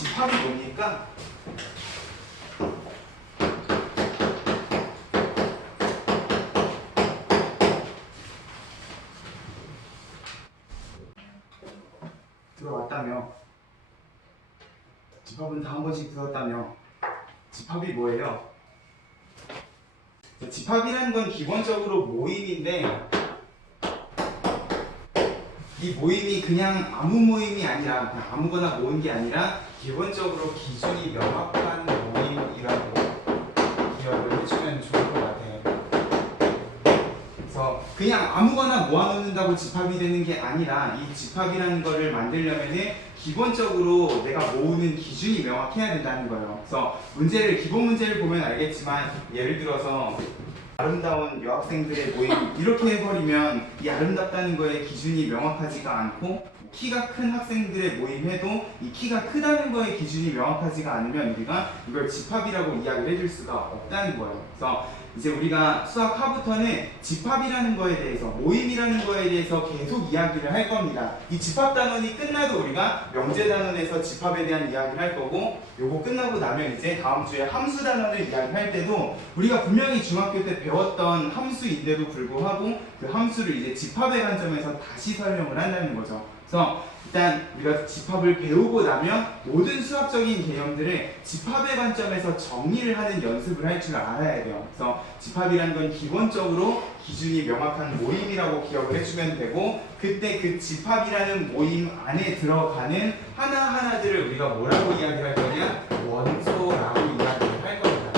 집합이 뭡니까? 들어왔다며. 집합은 다 한 번씩 들었다며. 집합이 뭐예요? 집합이라는 건 기본적으로 모임인데, 이 모임이 그냥 아무 모임이 아니라 그냥 아무거나 모은 게 아니라 기본적으로 기준이 명확한 모임이라고 기억을 해주면 좋을 것 같아요. 그래서 그냥 아무거나 모아놓는다고 집합이 되는 게 아니라 이 집합이라는 거를 만들려면은 기본적으로 내가 모으는 기준이 명확해야 된다는 거예요. 그래서 기본 문제를 보면 알겠지만, 예를 들어서 아름다운 여학생들의 모임 이렇게 해버리면 이 아름답다는 거에 기준이 명확하지가 않고, 키가 큰 학생들의 모임해도 이 키가 크다는 거에 기준이 명확하지가 않으면 우리가 이걸 집합이라고 이야기를 해줄 수가 없다는 거예요. 그래서 이제 우리가 수학 하부터는 집합이라는 거에 대해서, 모임이라는 거에 대해서 계속 이야기를 할 겁니다. 이 집합 단원이 끝나도 우리가 명제 단원에서 집합에 대한 이야기를 할 거고, 요거 끝나고 나면 이제 다음 주에 함수 단원을 이야기할 때도 우리가 분명히 중학교 때 배웠던 함수인데도 불구하고 그 함수를 이제 집합의 관점에서 다시 설명을 한다는 거죠. 그래서 일단 우리가 집합을 배우고 나면 모든 수학적인 개념들을 집합의 관점에서 정리를 하는 연습을 할 줄 알아야 돼요. 그래서 집합이라는 건 기본적으로 기준이 명확한 모임이라고 기억을 해주면 되고, 그때 그 집합이라는 모임 안에 들어가는 하나하나들을 우리가 뭐라고 이야기할 거냐? 원소라고 이야기를 할 겁니다.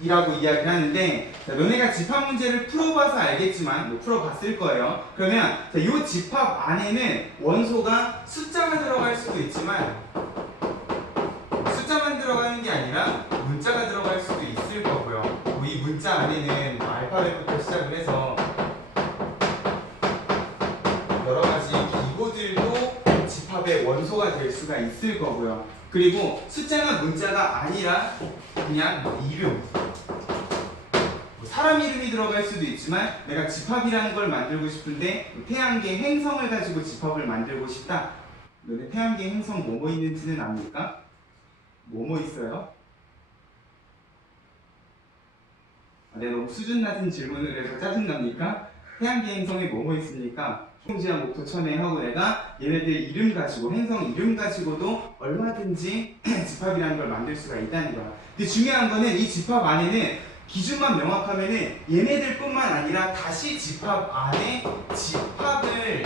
이라고 이야기를 하는데, 자, 너네가 집합 문제를 풀어봐서 알겠지만, 풀어봤을 거예요. 그러면 이 집합 안에는 원소가 숫자가 들어갈 수도 있지만, 숫자만 들어가는 게 아니라 문자가 들어갈 수도 있을 거고요. 이 문자 안에는 알파벳부터 시작을 해서 여러 가지 기호들도 집합의 원소가 될 수가 있을 거고요. 그리고 숫자나 문자가 아니라 그냥 이름, 사람 이름이 들어갈 수도 있지만, 내가 집합이라는 걸 만들고 싶은데 태양계 행성을 가지고 집합을 만들고 싶다. 너네 태양계 행성 뭐뭐 있는지는 압니까? 뭐뭐 있어요? 내가 너무 수준 낮은 질문을 해서 짜증납니까? 태양계 행성에 뭐뭐 있습니까? 총지와 목토 천해 하고 내가 얘네들 이름 가지고, 행성 이름 가지고도 얼마든지 집합이라는 걸 만들 수가 있다는 거야. 근데 중요한 거는 이 집합 안에는 기준만 명확하면은 얘네들뿐만 아니라 다시 집합 안에 집합을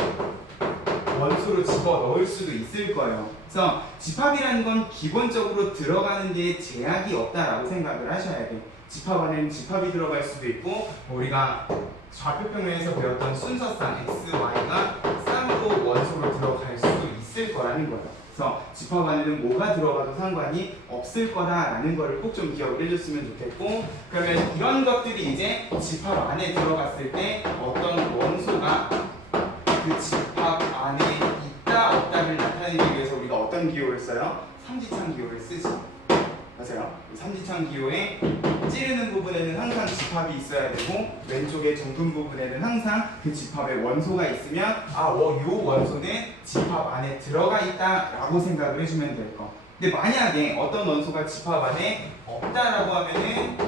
원소로 집어 넣을 수도 있을 거예요. 그래서 집합이라는 건 기본적으로 들어가는 데 제약이 없다라고 생각을 하셔야 돼요. 집합 안에는 집합이 들어갈 수도 있고, 우리가 좌표평면에서 배웠던 순서상 x, y가 쌍으로 원소로 들어갈 수도 있을 거라는 거예요. 그래서 집합 안에는 뭐가 들어가도 상관이 없을 거다라는 거를 꼭 좀 기억을 해줬으면 좋겠고, 그러면 이런 것들이 이제 집합 안에 들어갔을 때 어떤 원소가 그 집합 안에 있다 없다를 나타내기 위해서 우리가 어떤 기호를 써요? 삼지창 기호를 쓰지. 맞아요. 삼지창 기호에 찌르는 부분에는 항상 집합이 있어야 되고, 왼쪽에 정분 부분에는 항상 그 집합의 원소가 있으면 요 원소는 집합 안에 들어가 있다라고 생각을 해주면 될 거. 근데 만약에 어떤 원소가 집합 안에 없다라고 하면은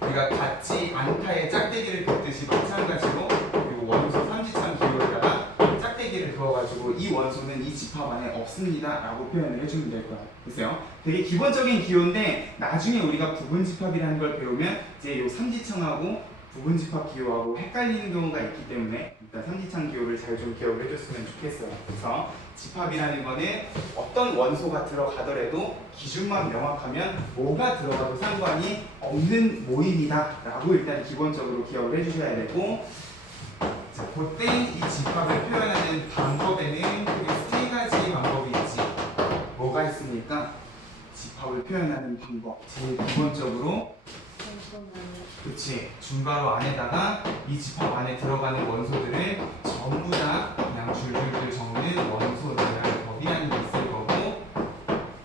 우리가 같지 않다의 짝대기를 긋듯이 마찬가지로 이 원소 삼지창 기호에다가 짝대기를 그어가지고 이 원소는 이 집합 안에 없습니다 라고 표현을 해주면 될 거야. 글쎄요, 되게 기본적인 기호인데 나중에 우리가 부분집합이라는 걸 배우면 이제 요 삼지창하고 부분집합 기호하고 헷갈리는 경우가 있기 때문에 일단 삼지창 기호를 잘 좀 기억을 해줬으면 좋겠어요. 그래서 집합이라는 거는 어떤 원소가 들어가더라도 기준만 명확하면 뭐가 들어가도 상관이 없는 모임이다 라고 일단 기본적으로 기억을 해주셔야 되고, 자, 그때 이 집합을 표현하는 방법에는 크게 세 가지 방법이 있지. 뭐가 있습니까? 집합을 표현하는 방법. 제일 기본적으로, 그치, 중괄호 안에다가 이 집합 안에 들어가는 원소들을 전부 다 그냥 줄줄줄 적는 원소들이라는 법이라는 게 있을 거고,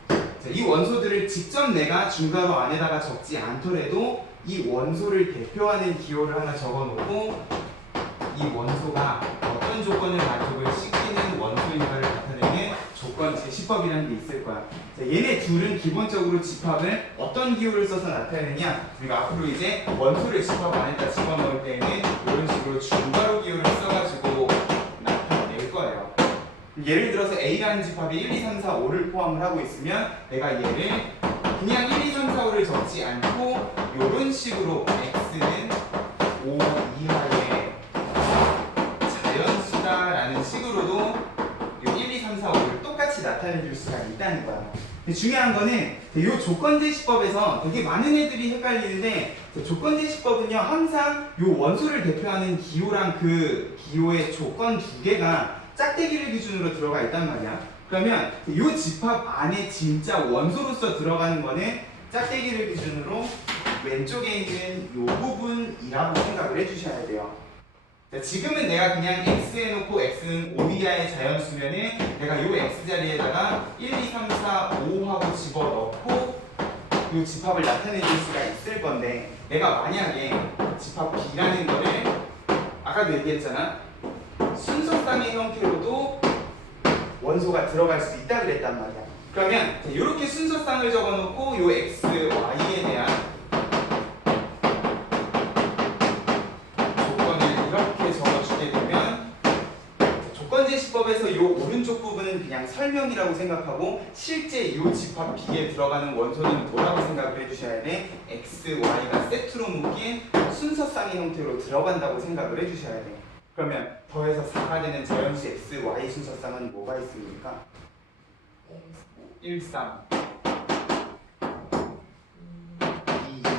자, 이 원소들을 직접 내가 중괄호 안에다가 적지 않더라도 이 원소를 대표하는 기호를 하나 적어놓고, 이 원소가 어떤 조건을 만족을 시키는 원소인가를 나타내는 조건 제시 집합이라는 게 있을 거야. 자, 얘네 둘은 기본적으로 집합을 어떤 기호를 써서 나타내느냐? 우리가 앞으로 이제 원소를 집합 안에다 집어넣을 때는 이런 식으로 중괄호 기호를 써가지고 나타낼 거예요. 예를 들어서 A라는 집합이 1, 2, 3, 4, 5를 포함을 하고 있으면 내가 얘를 그냥 1, 2, 3, 4, 5를 적지 않고 이런 식으로 X는 5 이하의 자연수다라는 식으로도 1, 2, 3, 4, 5를 똑같이 나타내 줄 수가 있다는 거야. 근데 중요한 거는 이 조건제시법에서 되게 많은 애들이 헷갈리는데 조건제시법은요 항상 이 원소를 대표하는 기호랑 그 기호의 조건 두 개가 짝대기를 기준으로 들어가 있단 말이야. 그러면 이 집합 안에 진짜 원소로서 들어가는 거는 짝대기를 기준으로 왼쪽에 있는 이 부분이라고 생각을 해주셔야 돼요. 자, 지금은 내가 그냥 x 해놓고 x는 5 이하의 자연수면은 내가 이 x 자리에다가 1, 2, 3, 4, 5 하고 집어넣고 이 집합을 나타내 줄 수가 있을 건데 내가 만약에 집합 b라는 거를 아까도 얘기했잖아. 순서쌍의 형태로도 원소가 들어갈 수 있다 그랬단 말이야. 그러면 이렇게 순서쌍을 적어놓고 이 x, y에 대한 조건을 이렇게 적어주게 되면 조건제시법에서 이 오른쪽 부분은 그냥 설명이라고 생각하고 실제 이 집합 B에 들어가는 원소는 뭐라고 생각을 해주셔야 돼? x, y가 세트로 묶인 순서쌍의 형태로 들어간다고 생각을 해주셔야 돼. 그러면 더해서 4가 되는 자연수 x, y 순서쌍은 뭐가 있습니까? 1, 3 2 3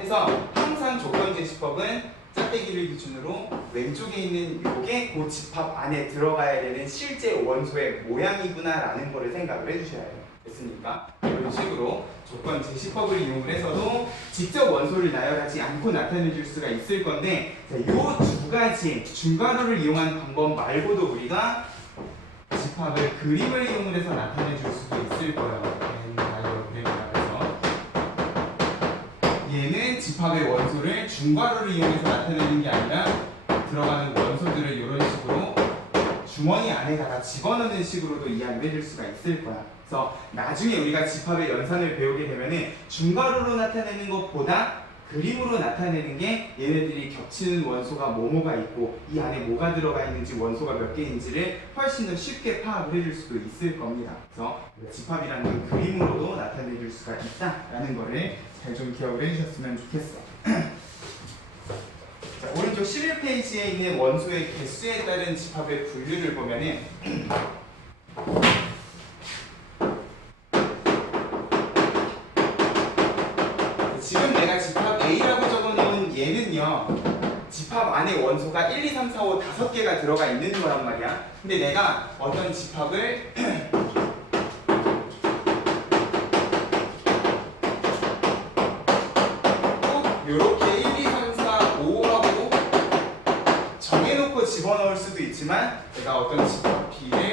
해서 항상 조건제시법은 짝대기를 기준으로 왼쪽에 있는 요게 그 집합 안에 들어가야 되는 실제 원소의 모양이구나 라는 거를 생각을 해주셔야 돼요. 됐습니까? 이런 식으로 조건 제시법을 이용을 해서도 직접 원소를 나열하지 않고 나타내 줄 수가 있을 건데 이 두 가지 중괄호를 이용한 방법 말고도 우리가 집합을 그림을 이용을 해서 나타내 줄 수도 있을 거예요. 그래서 얘는 집합의 원소를 중괄호를 이용해서 나타내는 게 아니라 들어가는 원소들을 이런 식으로 주머니 안에다가 집어넣는 식으로도 이야기를 해줄 수가 있을 거야. 그래서 나중에 우리가 집합의 연산을 배우게 되면은 중괄호로 나타내는 것보다 그림으로 나타내는 게 얘네들이 겹치는 원소가 뭐뭐가 있고 이 안에 뭐가 들어가 있는지 원소가 몇 개인지를 훨씬 더 쉽게 파악을 해줄 수도 있을 겁니다. 그래서 집합이라는 건 그림으로도 나타내 줄 수가 있다라는 거를 잘 좀 기억을 해주셨으면 좋겠어. 자, 오른쪽 11페이지에 있는 원소의 개수에 따른 집합의 분류를 보면은 지금 내가 집합 A라고 적어놓은 얘는요 집합 안에 원소가 1, 2, 3, 4, 5 5개가 들어가 있는 거란 말이야. 근데 내가 어떤 집합을 요렇게 1, 2, 3, 4, 5 하고 정해놓고 집어넣을 수도 있지만 내가 어떤 집합 B를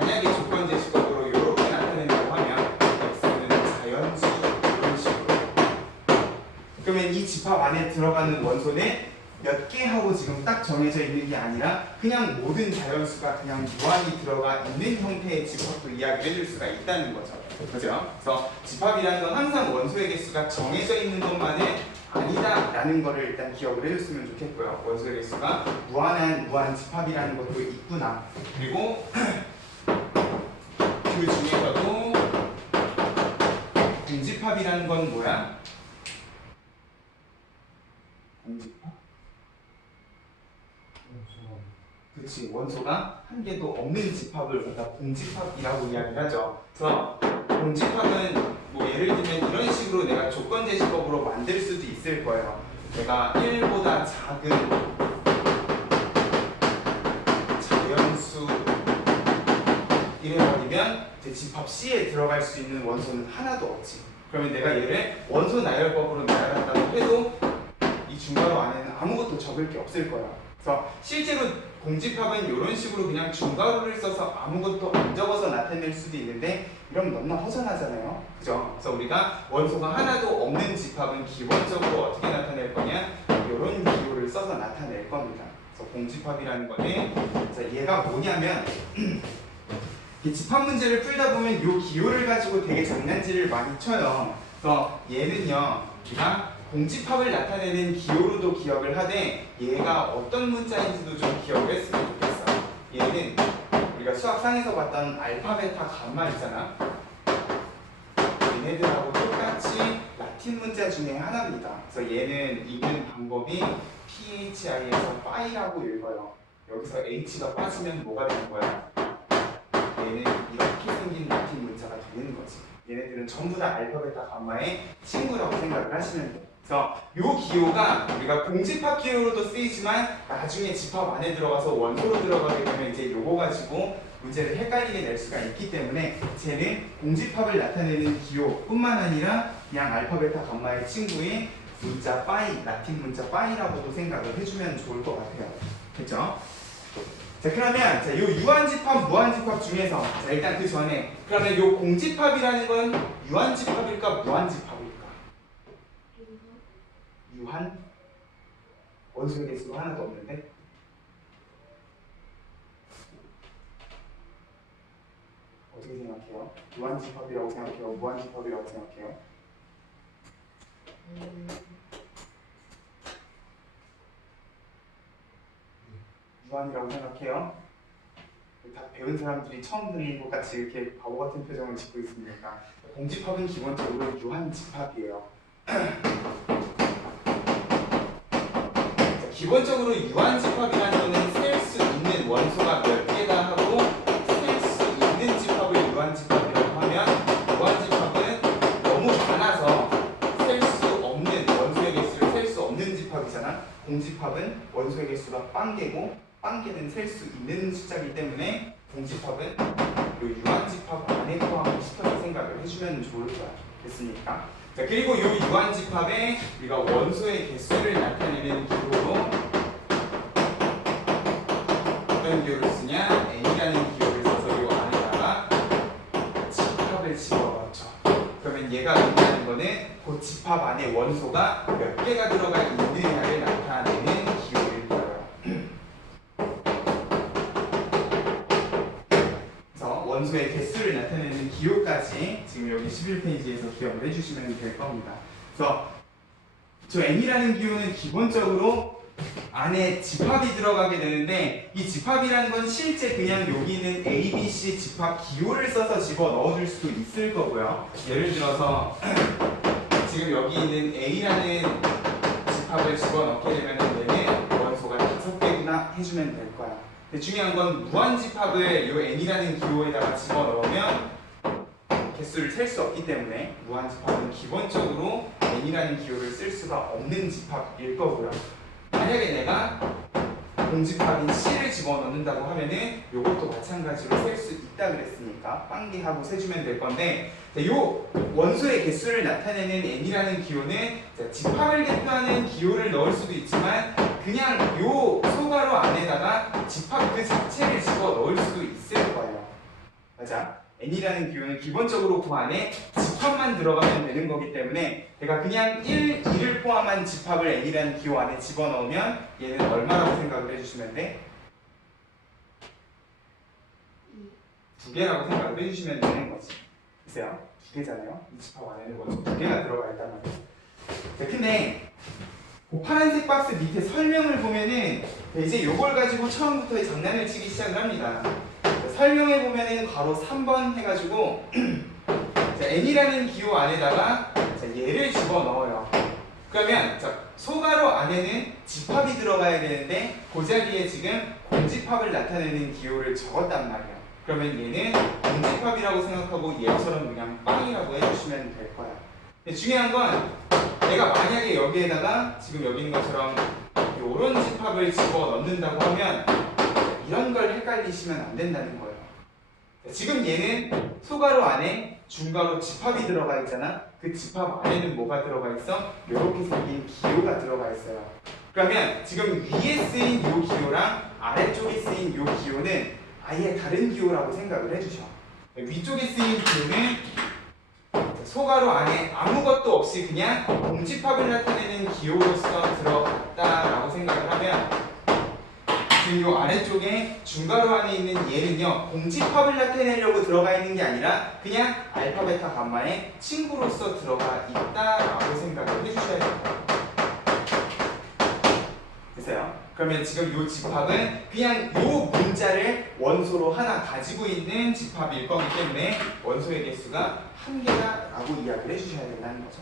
만약에 조건제시법으로 이렇게 나타낸다고 하면 x는 자연수 이런 식으로 그러면 이 집합 안에 들어가는 원소는 몇 개 하고 지금 딱 정해져 있는 게 아니라 그냥 모든 자연수가 그냥 무한히 들어가 있는 형태의 집합도 이야기를 해줄 수가 있다는 거죠. 그죠? 그래서 집합이라는 건 항상 원소의 개수가 정해져 있는 것만은 아니다라는 거를 일단 기억을 해줬으면 좋겠고요. 원소의 개수가 무한 집합이라는 것도 있구나. 그리고 그 중에서도 공집합이라는 건 뭐야? 공집합? 그치, 원소가 한 개도 없는 집합을 우리가 공집합이라고 이야기를 하죠. 그래서 공집합은 뭐 예를 들면 이런 식으로 내가 조건제시법으로 만들 수도 있을 거예요. 내가 1보다 작은 자연수 이래버리면 제 집합 C에 들어갈 수 있는 원소는 하나도 없지. 그러면 내가 얘를 원소 나열법으로 나열한다고 해도 이 중괄호 안에는 아무것도 적을 게 없을 거야. 그래서 실제로 공집합은 이런 식으로 그냥 중괄호를 써서 아무것도 안 적어서 나타낼 수도 있는데 이러면 너무나 허전하잖아요. 그죠? 그래서 우리가 원소가 하나도 없는 집합은 기본적으로 어떻게 나타낼 거냐? 이런 기호를 써서 나타낼 겁니다. 그래서 공집합이라는 거는 자, 얘가 뭐냐면 이 집합 문제를 풀다 보면 이 기호를 가지고 되게 장난질을 많이 쳐요. 그래서 얘는요, 우리가 공집합을 나타내는 기호로도 기억을 하되 얘가 어떤 문자인지도 좀 기억을 했으면 좋겠어. 얘는 우리가 수학상에서 봤던 알파, 베타, 감마 있잖아. 얘네들하고 똑같이 라틴 문자 중에 하나입니다. 그래서 얘는 읽는 방법이 PHI에서 파이라고 읽어요. 여기서 H가 빠지면 뭐가 되는 거야? 얘는 이렇게 생긴 라틴 문자가 되는 거지. 얘네들은 전부 다 알파, 베타, 감마의 친구라고 생각을 하시면 돼요. 그래서 이 기호가 우리가 공집합 기호로도 쓰이지만 나중에 집합 안에 들어가서 원소로 들어가게 되면 이제 요거 가지고 문제를 헷갈리게 낼 수가 있기 때문에 쟤는 공집합을 나타내는 기호뿐만 아니라 그냥 알파, 베타, 감마의 친구인 문자 파이, 라틴 문자 파이라고도 생각을 해주면 좋을 것 같아요. 그죠? 자, 그러면 자, 요 유한집합, 무한집합 중에서 자, 일단 그 전에 그러면 요 공집합이라는 건 유한집합일까, 무한집합일까? 유한? 원소의 개수가 하나도 없는데? 어떻게 생각해요? 유한집합이라고 생각해요? 무한집합이라고 생각해요? 유한이라고 생각해요? 다 배운 사람들이 처음 듣는 것 같이 이렇게 바보 같은 표정을 짓고 있습니까? 공집합은 기본적으로 유한집합이에요. 기본적으로 유한집합이라는 거는 셀 수 있는 원소가 몇 개다 하고 셀 수 있는 집합을 유한집합이라고 하면 무한집합은 너무 많아서 셀 수 없는 원소의 개수를 셀 수 없는 집합이잖아. 공집합은 원소의 개수가 빵개고 빵개는 셀 수 있는 숫자이기 때문에 공집합은 유한집합 안에 포함을 시켜서 생각을 해주면 좋을 거야. 됐습니까? 자, 그리고 이 유한집합에 우리가 원소의 개수를 나타내는 기호로 어떤 기호를 쓰냐? n이라는 기호를 써서 이 안에다가 집합을 집어넣죠. 그러면 얘가 의미하는 거는 그 집합 안에 원소가 몇 개가 들어가 있느냐를 나타내는 기호일 거예요. 그래서 원소의 개수를 나타내는 기호까지 지금 여기 11페이지에서 기억을 해주시면 될 겁니다. 그래서 저 n이라는 기호는 기본적으로 안에 집합이 들어가게 되는데 이 집합이라는 건 실제 그냥 여기 있는 A, B, C 집합 기호를 써서 집어 넣어줄 수도 있을 거고요. 예를 들어서 지금 여기 있는 A라는 집합을 집어 넣게 되면 얘는 원소가 5개구나 해주면 될 거야. 근데 중요한 건 무한집합을 이 n이라는 기호에다가 집어 넣으면 개수를 셀 수 없기 때문에 무한집합은 기본적으로 n이라는 기호를 쓸 수가 없는 집합일 거고요. 만약에 내가 공집합인 C를 집어넣는다고 하면은 이것도 마찬가지로 셀 수 있다 그랬으니까 빵개하고 세주면 될 건데 이 원소의 개수를 나타내는 n이라는 기호는 집합을 대표하는 기호를 넣을 수도 있지만 그냥 이 소괄호 안에다가 집합 그 자체를 집어넣을 수도 있을 거예요. 맞아? n이라는 기호는 기본적으로 그 안에 집합만 들어가면 되는 거기 때문에 내가 그냥 1, 2를 포함한 집합을 n이라는 기호 안에 집어넣으면 얘는 얼마라고 생각을 해주시면 돼? 2개라고 생각을 해주시면 되는 거지. 보세요. 2개잖아요. 이 집합 안에는 원소 2개가 들어가 있단 말이에요. 자, 근데 그 파란색 박스 밑에 설명을 보면은 이제 이걸 가지고 처음부터 장난을 치기 시작을 합니다. 설명해 보면은 괄호 3번 해가지고 자, n이라는 기호 안에다가 자, 얘를 집어넣어요. 그러면 자, 소괄호 안에는 집합이 들어가야 되는데 그 자리에 지금 공집합을 나타내는 기호를 적었단 말이에요. 그러면 얘는 공집합이라고 생각하고 얘처럼 그냥 빵이라고 해주시면 될 거야. 근데 중요한 건 내가 만약에 여기에다가 지금 여기 있는 것처럼 이런 집합을 집어넣는다고 하면 이런 걸 헷갈리시면 안 된다는 거예요. 지금 얘는 소괄호 안에 중괄호 집합이 들어가 있잖아. 그 집합 안에는 뭐가 들어가 있어? 이렇게 생긴 기호가 들어가 있어요. 그러면 지금 위에 쓰인 이 기호랑 아래쪽에 쓰인 이 기호는 아예 다른 기호라고 생각을 해주셔. 위쪽에 쓰인 기호는 소괄호 안에 아무것도 없이 그냥 공집합을 나타내는 기호로서 들어갔다라고 생각을 하면 지금 이 아래쪽에 중괄호 안에 있는 얘는요 공집합을 나타내려고 들어가 있는 게 아니라 그냥 알파, 베타, 감마의 친구로서 들어가 있다라고 생각을 해주셔야 됩니다. 됐어요? 그러면 지금 이 집합은 그냥 이 문자를 원소로 하나 가지고 있는 집합일 거기 때문에 원소의 개수가 한 개다라고 이야기를 해주셔야 된다는 거죠.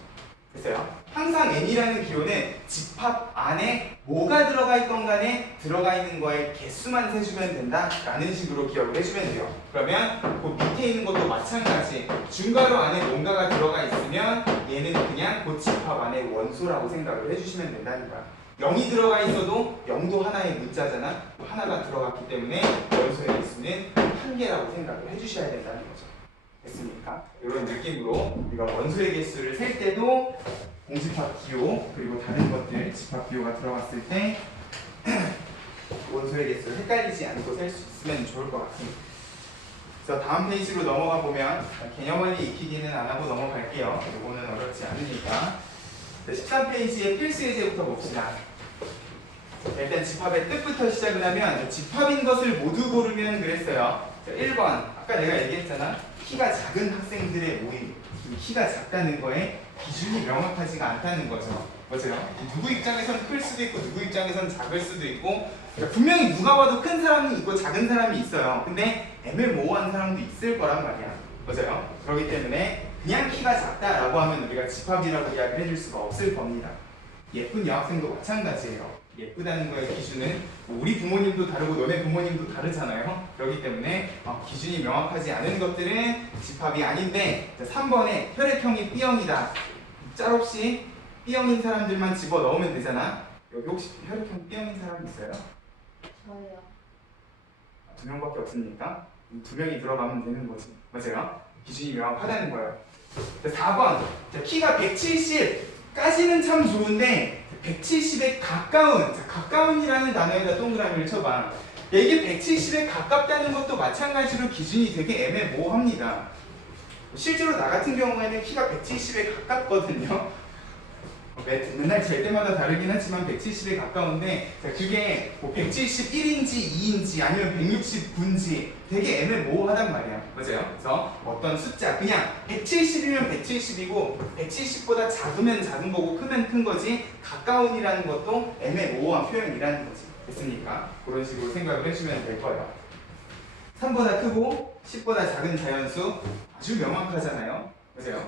됐어요? 항상 n이라는 기호는 집합 안에 뭐가 들어가 있건 간에 들어가 있는 거에 개수만 세주면 된다라는 식으로 기억을 해주면 돼요. 그러면 그 밑에 있는 것도 마찬가지. 중괄호 안에 뭔가가 들어가 있으면 얘는 그냥 그 집합 안에 원소라고 생각을 해주시면 된다는 거야. 0이 들어가 있어도 0도 하나의 문자잖아. 하나가 들어갔기 때문에 원소의 개수는 한 개라고 생각을 해주셔야 된다는 거죠. 됐습니까? 이런 느낌으로 우리가 원소의 개수를 셀 때도 공집합 기호 그리고 다른 것들 집합 기호가 들어갔을 때 원소의 개수를 헷갈리지 않고 셀 수 있으면 좋을 것 같습니다. 그래서 다음 페이지로 넘어가 보면 개념 원리 익히기는 안 하고 넘어갈게요. 이거는 어렵지 않으니까. 13페이지의 필수 예제부터 봅시다. 일단 집합의 뜻부터 시작을 하면 집합인 것을 모두 고르면 그랬어요. 1번 아까 내가 얘기했잖아. 키가 작은 학생들의 모임. 키가 작다는 거에 기준이 명확하지가 않다는 거죠. 맞아요? 누구 입장에선 클 수도 있고 누구 입장에선 작을 수도 있고 그러니까 분명히 누가 봐도 큰 사람이 있고 작은 사람이 있어요. 근데 애매모호한 사람도 있을 거란 말이야. 맞아요? 그렇기 때문에 그냥 키가 작다라고 하면 우리가 집합이라고 이야기를 해줄 수가 없을 겁니다. 예쁜 여학생도 마찬가지예요. 예쁘다는 거의 기준은 우리 부모님도 다르고 너네 부모님도 다르잖아요. 그렇기 때문에 기준이 명확하지 않은 것들은 집합이 아닌데 3번에 혈액형이 B형이다. 짤없이 B형인 사람들만 집어넣으면 되잖아. 여기 혹시 혈액형 B형인 사람 있어요? 저요. 2명밖에 없으니까 2명이 들어가면 되는 거지. 맞아요? 기준이 명확하다는 거예요. 4번 키가 170까지는 참 좋은데 170에 가까운, 가까운이라는 단어에다 동그라미를 쳐봐. 이게 170에 가깝다는 것도 마찬가지로 기준이 되게 애매모호합니다. 실제로 나 같은 경우에는 키가 170에 가깝거든요. 맨날 잴 때마다 다르긴 하지만 170에 가까운데 그게 뭐 171인지 2인지 아니면 169인지 되게 애매모호하단 말이야. 맞아요? 그래서 어떤 숫자 그냥 170이면 170이고 170보다 작으면 작은 거고 크면 큰 거지 가까운이라는 것도 애매모호한 표현이라는 거지. 됐습니까? 그런 식으로 생각을 해주면 될 거예요. 3보다 크고 10보다 작은 자연수 아주 명확하잖아요. 그래요?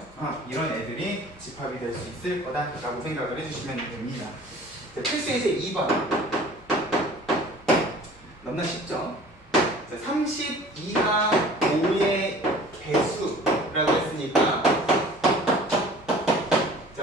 이런 애들이 집합이 될 수 있을 거다라고 생각을 해주시면 됩니다. 필수 예제 2번. 너무나 쉽죠? 32가 5의 배수라고 했으니까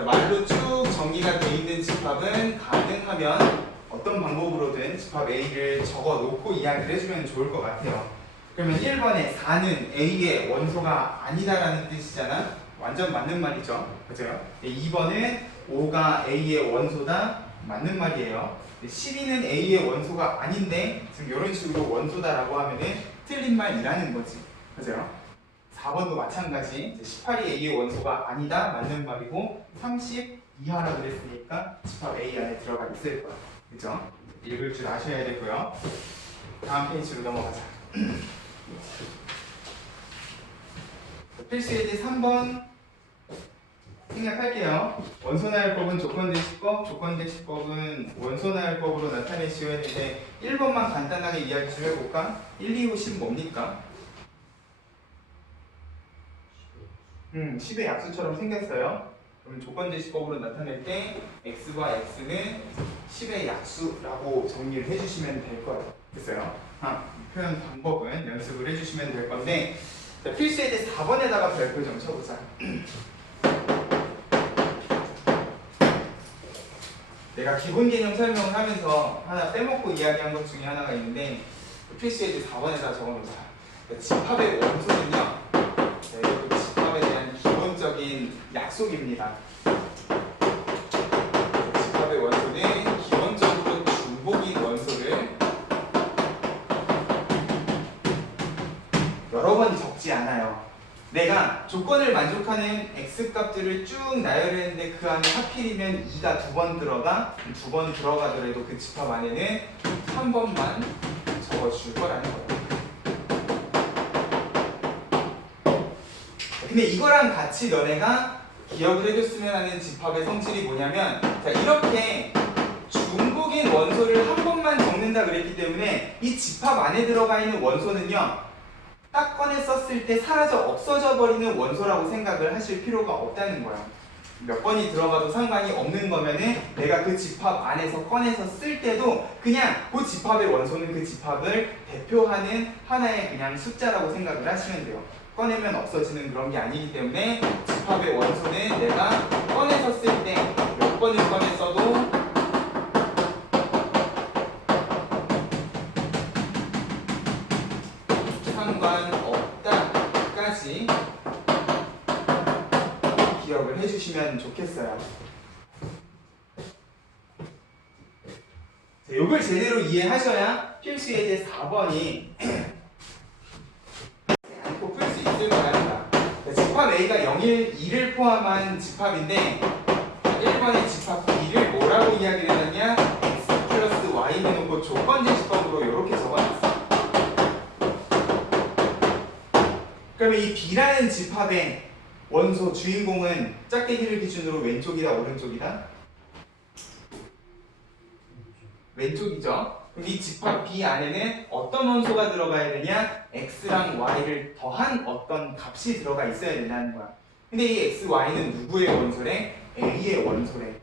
말로 쭉 전기가 되어 있는 집합은 가능하면 어떤 방법으로든 집합 A를 적어놓고 이야기를 해주면 좋을 것 같아요. 그러면 1번에 4는 A의 원소가 아니다라는 뜻이잖아. 완전 맞는 말이죠. 그죠? 2번은 5가 A의 원소다. 맞는 말이에요. 12는 A의 원소가 아닌데 지금 이런 식으로 원소다라고 하면은 틀린 말이라는 거지. 그죠? 4번도 마찬가지. 18이 A의 원소가 아니다. 맞는 말이고 30 이하라 그랬으니까 집합 A 안에 들어가 있을 거야. 그죠? 읽을 줄 아셔야 되고요. 다음 페이지로 넘어가자. 필수 예제 3번 생략할게요. 원소나열법은 조건대시법, 조건대시법은 원소나열법으로 나타내시오 했는데 1번만 간단하게 이야기 좀 해볼까? 1, 2, 5, 10 뭡니까? 10의 약수처럼 생겼어요. 그럼 조건대시법으로 나타낼 때 x와 x는 10의 약수라고 정리를 해주시면 될 거예요. 됐어요? 표현 방법은 연습을 해주시면 될 건데 자, 필수 예제 4번에다가 별표 좀 쳐보자. 내가 기본 개념 설명을 하면서 하나 빼먹고 이야기한 것 중에 하나가 있는데 필수 예제 4번에다 적어놓자. 집합의 원소는요. 이것도 집합에 대한 기본적인 약속입니다. 집합의 원소는 기본적으로 중복인 원소를 여러 번 적지 않아요. 내가 조건을 만족하는 x값들을 쭉 나열했는데 그 안에 하필이면 2가 2번 들어가 2번 들어가더라도 그 집합 안에는 한 번만 적어줄 거라는 거예요. 근데 이거랑 같이 너네가 기억을 해줬으면 하는 집합의 성질이 뭐냐면, 자, 이렇게 중복인 원소를 한 번만 적는다 그랬기 때문에 이 집합 안에 들어가 있는 원소는요, 딱 꺼내 썼을 때 사라져 없어져 버리는 원소라고 생각을 하실 필요가 없다는 거야. 몇 번이 들어가도 상관이 없는 거면은 내가 그 집합 안에서 꺼내서 쓸 때도 그냥 그 집합의 원소는 그 집합을 대표하는 하나의 그냥 숫자라고 생각을 하시면 돼요. 꺼내면 없어지는 그런 게 아니기 때문에 집합의 원소는 내가 꺼내서 쓸 때 몇 번을 꺼내 써도 상관없다까지 기억을 해주시면 좋겠어요. 자, 이걸 제대로 이해하셔야 필수 예제 4번이 풀 수 있을 거랍니다. 집합 A가 0, 1, 2를 포함한 집합인데 1번의 집합 B를 뭐라고 이야기를 했느냐? X 플러스 Y 해놓고 조건제 집합으로 이렇게 적어놨어. 그러면 이 B라는 집합의 원소 주인공은 짝대기를 기준으로 왼쪽이다 오른쪽이다? 왼쪽이죠. 그럼 이 집합 B 안에는 어떤 원소가 들어가야 되냐? X랑 Y를 더한 어떤 값이 들어가 있어야 된다는 거야. 근데 이 X, Y는 누구의 원소래? A의 원소래.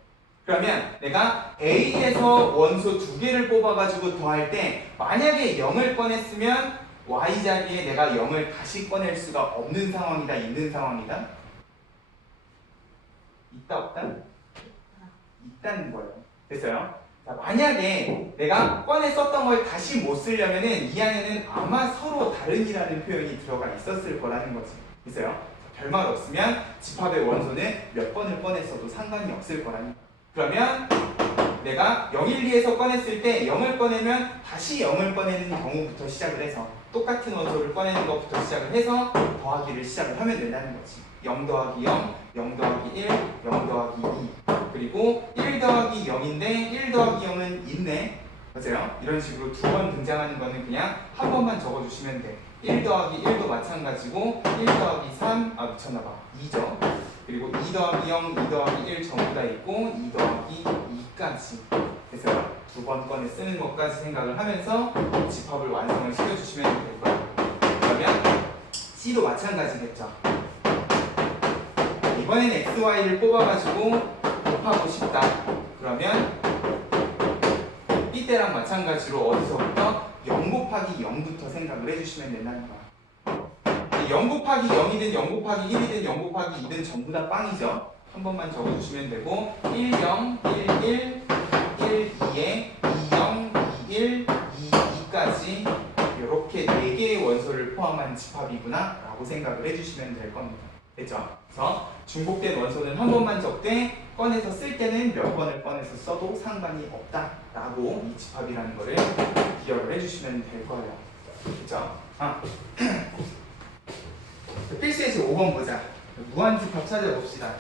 그러면 내가 A에서 원소 두 개를 뽑아가지고 더할 때 만약에 0을 꺼냈으면 Y 자리에 내가 0을 다시 꺼낼 수가 없는 상황이다, 있는 상황이다? 있다, 없다? 있다는 거예요. 됐어요? 자, 만약에 내가 꺼내 썼던 걸 다시 못 쓰려면은 이 안에는 아마 서로 다른이라는 표현이 들어가 있었을 거라는 거지. 있어요? 별말 없으면 집합의 원소는 몇 번을 꺼냈어도 상관이 없을 거라는 거야. 그러면 내가 0, 1, 2에서 꺼냈을 때 0을 꺼내면 다시 0을 꺼내는 경우부터 시작을 해서 똑같은 원소를 꺼내는 것부터 시작을 해서 더하기를 시작을 하면 된다는 거지. 0 더하기 0, 0 더하기 1, 0 더하기 2 그리고 1 더하기 0인데 1 더하기 0은 있네. 맞아요? 이런 식으로 두 번 등장하는 거는 그냥 한 번만 적어주시면 돼. 1 더하기 1도 마찬가지고 1 더하기 3, 미쳤나봐. 2죠. 그리고 2 더하기 0, 2 더하기 1 전부 다 있고 2 더하기 2까지. 그래서 두 번 꺼내 쓰는 것까지 생각을 하면서 집합을 완성을 시켜주시면 될 거예요. 그러면 C도 마찬가지겠죠. 이번엔 X, Y를 뽑아가지고 곱하고 싶다. 그러면 B때랑 마찬가지로 어디서부터 0 곱하기 0부터 생각을 해주시면 된다는 거야. 0 곱하기 0이든 0 곱하기 1이든 0 곱하기 2든 전부 다 빵이죠. 한 번만 적어주시면 되고 1, 0, 1, 1, 1, 2에 2, 0, 2, 1, 2, 2까지 이렇게 4개의 원소를 포함한 집합이구나 라고 생각을 해주시면 될 겁니다. 됐죠? 그래서 중복된 원소는 한 번만 적되 꺼내서 쓸 때는 몇 번을 꺼내서 써도 상관이 없다라고 이 집합이라는 거를 기억을 해주시면 될 거예요. 그렇죠? 필수예제 5번 보자. 무한집합 찾아봅시다.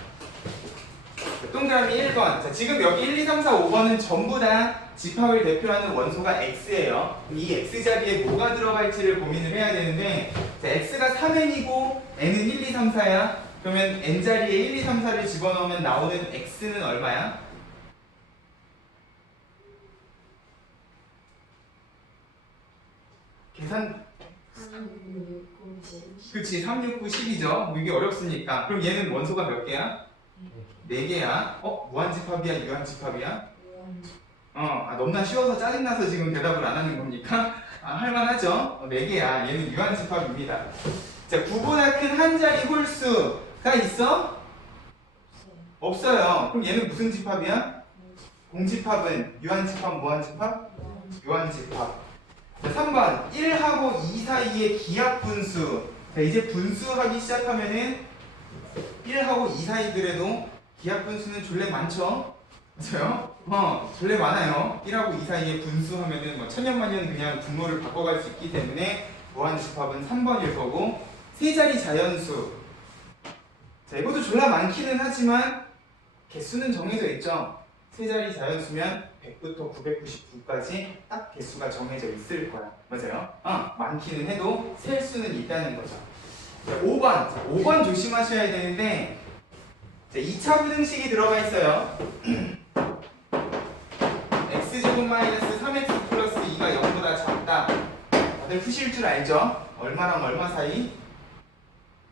동그라미 1번. 자, 지금 여기 1, 2, 3, 4, 5번은 전부 다 집합을 대표하는 원소가 X예요. 이 X 자리에 뭐가 들어갈지를 고민을 해야 되는데, 자, X가 3N이고 N은 1, 2, 3, 4야. 그러면 N 자리에 1, 2, 3, 4를 집어넣으면 나오는 X는 얼마야? 계산 그치 3, 6, 9, 10이죠. 이게 어렵으니까. 그럼 얘는 원소가 몇 개야? 4개야. 무한집합이야? 유한집합이야? 너무나 쉬워서 짜증나서 지금 대답을 안 하는 겁니까? 할만하죠? 4개야. 얘는 유한집합입니다. 자, 9보다 큰 한 자리 홀수가 있어? 없어요. 그럼 얘는 무슨 집합이야? 공집합은 유한집합, 무한집합? 유한집합. 자, 3번 1하고 2 사이의 기하분수. 자, 이제 분수하기 시작하면은 1하고 2 사이들에도 기하분수는 졸래 많죠? 맞아요? 졸래 많아요. 1하고 2 사이의 분수하면은 뭐 천년만년 그냥 분모를 바꿔갈 수 있기 때문에 무한집합은 3번일 거고, 세 자리 자연수. 자, 이것도 졸라 많기는 하지만 개수는 정해져 있죠. 세 자리 자연수면 100부터 999까지 딱 개수가 정해져 있을 거야. 맞아요? 많기는 해도 셀 수는 있다는 거죠. 자, 5번. 5번 조심하셔야 되는데, 자, 2차 부등식이 들어가 있어요. x제곱 마이너스 3x 플러스 2가 0보다 작다. 다들 푸실 줄 알죠? 얼마랑 얼마 사이?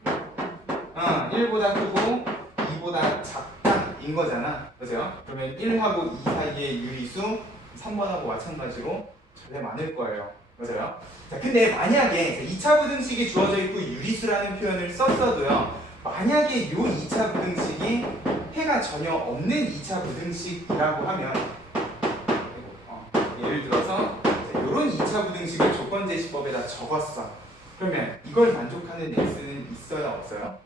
1보다 크고 2보다 작다인 거잖아. 그죠? 그러면 1하고 2 사이의 유리수 3번하고 마찬가지로 전래 많을 거예요. 맞아요? 자, 근데 만약에 2차 부등식이 주어져 있고 유리수라는 표현을 썼어도요. 만약에 이 2차 부등식이 해가 전혀 없는 2차 부등식이라고 하면 예를 들어서 이런 2차 부등식을 조건제시법에다 적었어. 그러면 이걸 만족하는 x는 있어요? 없어요?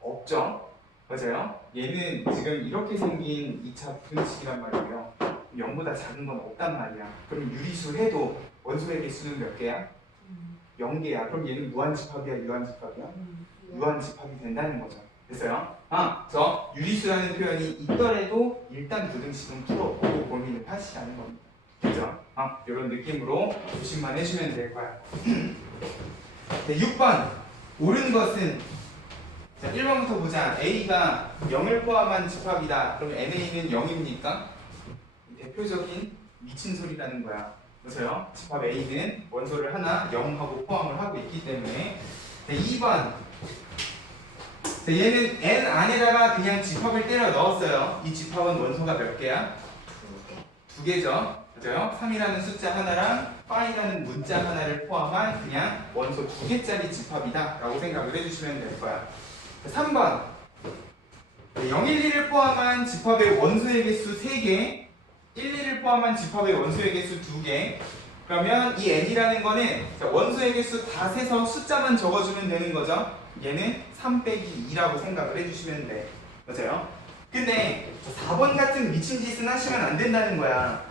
없죠? 맞아요? 얘는 지금 이렇게 생긴 2차 부등식이란 말이에요. 0보다 작은 건 없단 말이야. 그럼 유리수 해도 원소의 개수는 몇 개야? 0개야. 그럼 얘는 무한집합이야? 유한집합이야? 유한집합이 된다는 거죠. 됐어요? 그래서 유리수라는 표현이 있더라도 일단 부등식은 풀어보고 고민을 하시라는 겁니다. 그죠? 이런 느낌으로 조심만 해주면 될 거야. 네, 6번. 옳은 것은, 자, 1번부터 보자. A가 0을 포함한 집합이다. 그럼 NA는 0입니까? 대표적인 미친 소리라는 거야. 그렇죠? 집합 A는 원소를 하나 0하고 포함을 하고 있기 때문에. 네, 2번. 자, 얘는 N 안에다가 그냥 집합을 때려 넣었어요. 이 집합은 원소가 몇 개야? 두 개죠. 맞아요? 3이라는 숫자 하나랑 파이라는 문자 하나를 포함한 그냥 원소 두 개짜리 집합이다 라고 생각을 해주시면 될 거야. 3번. 0, 1, 2를 포함한 집합의 원소의 개수 3개, 1, 2를 포함한 집합의 원소의 개수 2개. 그러면 이 n이라는 거는 원소의 개수 다 세서 숫자만 적어주면 되는 거죠. 얘는 3 빼기 2라고 생각을 해주시면 돼. 맞아요? 근데 4번 같은 미친 짓은 하시면 안 된다는 거야.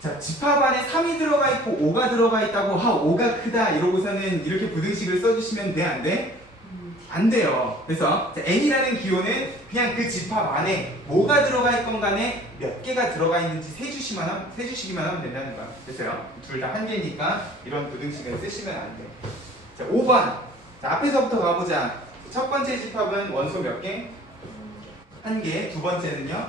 자, 집합 안에 3이 들어가 있고 5가 들어가 있다고 5가 크다 이러고서는 이렇게 부등식을 써주시면 돼? 안 돼? 안 돼요. 그래서 n이라는 기호는 그냥 그 집합 안에 뭐가 들어가 있건 간에 몇 개가 들어가 있는지 세주시기만 하면 된다는 거야. 됐어요? 둘 다 한 개니까 이런 부등식을 쓰시면 안 돼. 자, 5번. 자, 앞에서부터 가보자. 첫 번째 집합은 원소 몇 개? 한 개. 두 번째는요?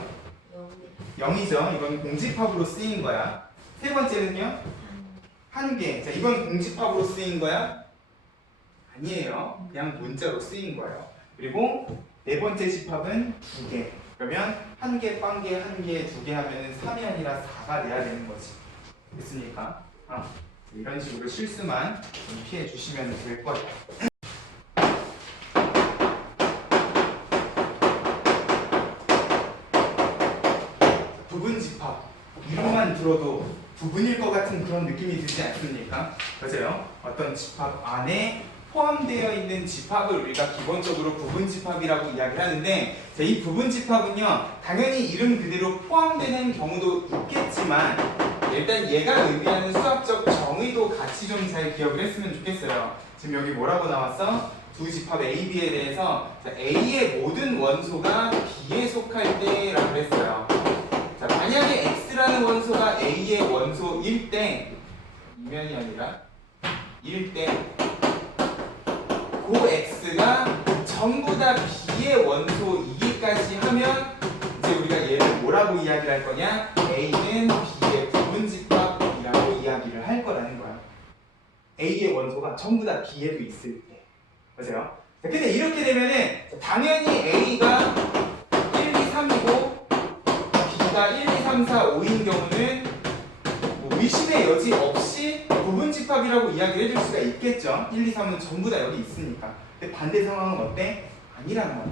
0이죠. 이건 공집합으로 쓰인 거야. 세 번째는요? 한 개. 자, 이건 공집합으로 쓰인 거야? 아니에요. 그냥 문자로 쓰인 거예요. 그리고 네 번째 집합은 두 개. 그러면 한 개, 빵 개, 한 개, 두 개 하면은 3이 아니라 4가 돼야 되는 거지. 됐습니까? 이런 식으로 실수만 좀 피해 주시면 될 거예요. 부분집합. 이름만 들어도 부분일 것 같은 그런 느낌이 들지 않습니까? 맞아요? 어떤 집합 안에 포함되어 있는 집합을 우리가 기본적으로 부분집합이라고 이야기를 하는데, 자, 이 부분집합은요 당연히 이름 그대로 포함되는 경우도 있겠지만 일단 얘가 의미하는 수학적 정의도 같이 좀 잘 기억을 했으면 좋겠어요. 지금 여기 뭐라고 나왔어? 두 집합 A, B에 대해서 자, A의 모든 원소가 B에 속할 때라고 했어요. 자, 만약에 X라는 원소가 A의 원소일 때, 이면이 아니라 일 때, 그 X가 전부 다 B의 원소이기까지 하면 이제 우리가 얘를 뭐라고 이야기를 할 거냐? A는 B의 부분집합이라고 이야기를 할 거라는 거야. A의 원소가 전부 다 B에도 있을 때. 맞아요? 자, 근데 이렇게 되면은 당연히 A가 1, 2, 3이고 B가 1, 2, 3, 4, 5인 경우는 뭐 의심의 여지 없이 부분집합이라고 이야기를 해줄 수가 있겠죠. 1, 2, 3은 전부 다 여기 있으니까. 근데 반대 상황은 어때? 아니라는 거야.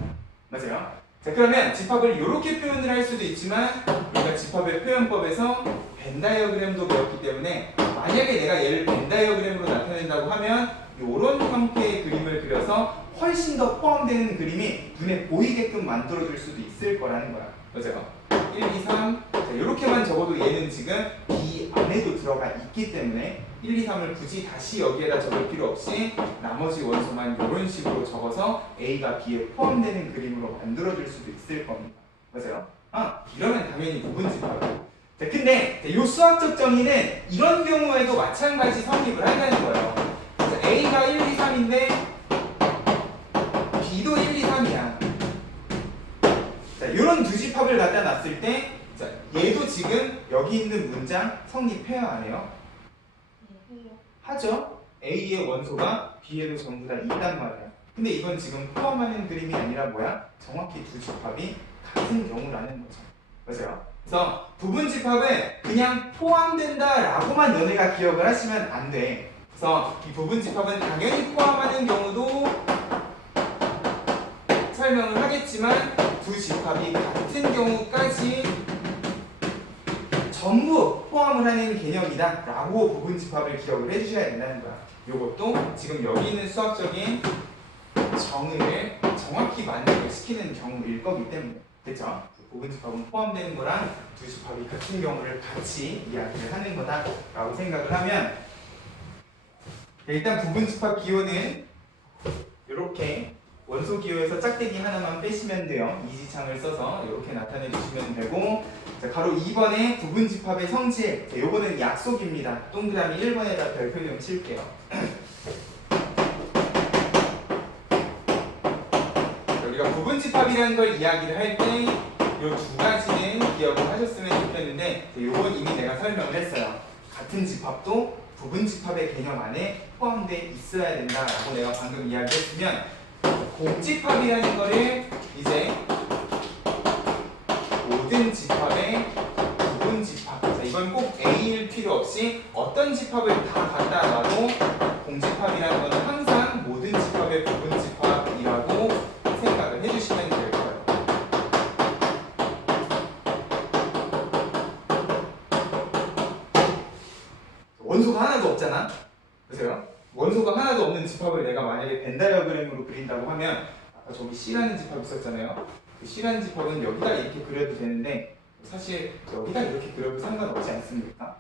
맞아요? 자, 그러면 집합을 이렇게 표현을 할 수도 있지만 우리가 집합의 표현법에서 벤 다이어그램도 배웠기 때문에 만약에 내가 얘를 벤 다이어그램으로 나타낸다고 하면 이런 형태의 그림을 그려서 훨씬 더 포함되는 그림이 눈에 보이게끔 만들어줄 수도 있을 거라는 거야. 맞아요? 1, 2, 3 자, 이렇게만 적어도 얘는 지금 B 안에도 들어가 있기 때문에 1, 2, 3을 굳이 다시 여기에다 적을 필요 없이 나머지 원소만 이런 식으로 적어서 A가 B에 포함되는 그림으로 만들어줄 수도 있을 겁니다. 맞아요? 이러면 당연히 부분집합이에요. 자, 근데 이 수학적 정의는 이런 경우에도 마찬가지 성립을 한다는 거예요. 자, A가 1, 2, 3인데 B도 1, 2, 3이야. 자, 이런 두 집합을 갖다 놨을 때 자, 얘도 지금 여기 있는 문장 성립해요, 안 해요? 하죠? A의 원소가 B에도 전부 다 있단 말이야. 근데 이건 지금 포함하는 그림이 아니라 뭐야? 정확히 두 집합이 같은 경우라는 거죠. 맞아요? 그래서 부분집합은 그냥 포함된다라고만 너네가 기억을 하시면 안 돼. 그래서 이 부분집합은 당연히 포함하는 경우도 설명을 하겠지만 두 집합이 같은 경우까지 전부 포함을 하는 개념이다 라고 부분집합을 기억을 해주셔야 된다는 거야. 요것도 지금 여기 있는 수학적인 정의를 정확히 만족을 시키는 경우일 거기 때문에. 됐죠? 부분집합은 포함되는 거랑 두 집합이 같은 경우를 같이 이야기를 하는 거다 라고 생각을 하면 일단 부분집합 기호는 이렇게 원소 기호에서 짝대기 하나만 빼시면 돼요. 이지창을 써서 이렇게 나타내 주시면 되고, 자, 가로 2번에 부분집합의 성질, 요거는 약속입니다. 동그라미 1번에다 별표 좀 칠게요. 우리가 부분집합이라는 걸 이야기를 할 때 이 두 가지는 기억을 하셨으면 좋겠는데, 요건 이미 내가 설명을 했어요. 같은 집합도 부분집합의 개념 안에 포함되어 있어야 된다라고 내가 방금 이야기했으면, 공집합이라는 거를 이제 모든 집합의 부분집합, 자, 이건 꼭 A일 필요 없이 어떤 집합을 다 갖다 놔도 공집합이라는 거는 항상 모든 집합의 부분집합이라고 생각을 해주시면 될 거예요. 원소가 하나도 없잖아. 그래서요, 원소가 하나도 없는 집합을 내가 만약에 벤 다이어그램으로 그린다고 하면, 아까 저기 C라는 집합 있었잖아요. 그 C라는 집합은 여기다 이렇게 그려도 되는데 사실 여기다 이렇게 그려도 상관없지 않습니까?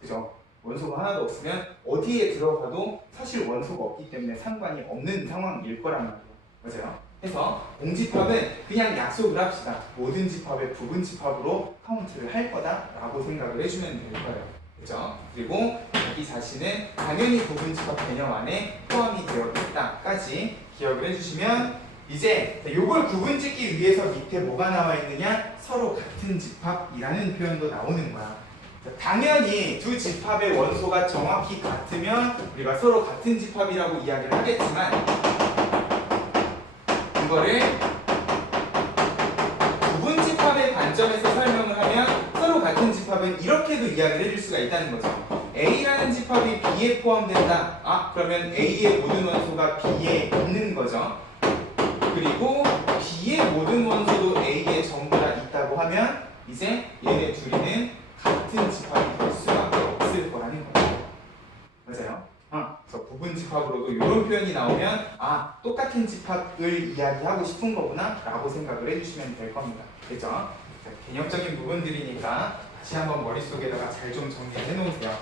그죠? 원소가 하나도 없으면 어디에 들어가도 사실 원소가 없기 때문에 상관이 없는 상황일 거란 말이에요. 맞아요? 그래서 공집합은 그냥 약속을 합시다. 모든 집합의 부분집합으로 카운트를 할 거다라고 생각을 해주면 될 거예요. 그죠? 그리고 자기 자신은 당연히 부분집합 개념 안에 포함이 되어 있다까지 기억을 해주시면, 이제 요걸 구분짓기 위해서 밑에 뭐가 나와 있느냐? 서로 같은 집합이라는 표현도 나오는 거야. 당연히 두 집합의 원소가 정확히 같으면 우리가 서로 같은 집합이라고 이야기를 하겠지만, 이거를 부분집합의 관점에서 설명을 하면 서로 같은 집합은 이렇게도 이야기를 해줄 수가 있다는 거죠. A라는 집합이 B에 포함된다. 그러면 A의 모든 원소가 B에 있는 거죠. 그리고 B의 모든 원소도 A에 전부 다 있다고 하면 이제 얘네 둘이는 같은 집합이 될 수밖에 없을 거라는 거죠. 맞아요? 그래서 부분집합으로도 이런 표현이 나오면 똑같은 집합을 이야기하고 싶은 거구나 라고 생각을 해주시면 될 겁니다. 됐죠? 자, 개념적인 부분들이니까 다시 한번 머릿속에다가 잘 좀 정리를 해놓으세요.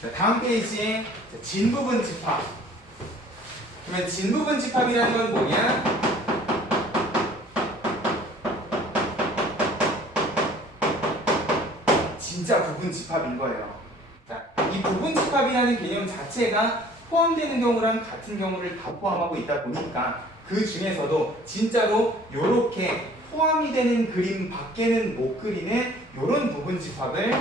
자, 다음 페이지에 진부분 집합. 그러면 진부분 집합이라는 건 뭐냐? 진짜 부분 집합인 거예요. 자, 이 부분 집합이라는 개념 자체가 포함되는 경우랑 같은 경우를 다 포함하고 있다 보니까 그 중에서도 진짜로 이렇게 포함이 되는 그림 밖에는 못 그리는 이런 부분 집합을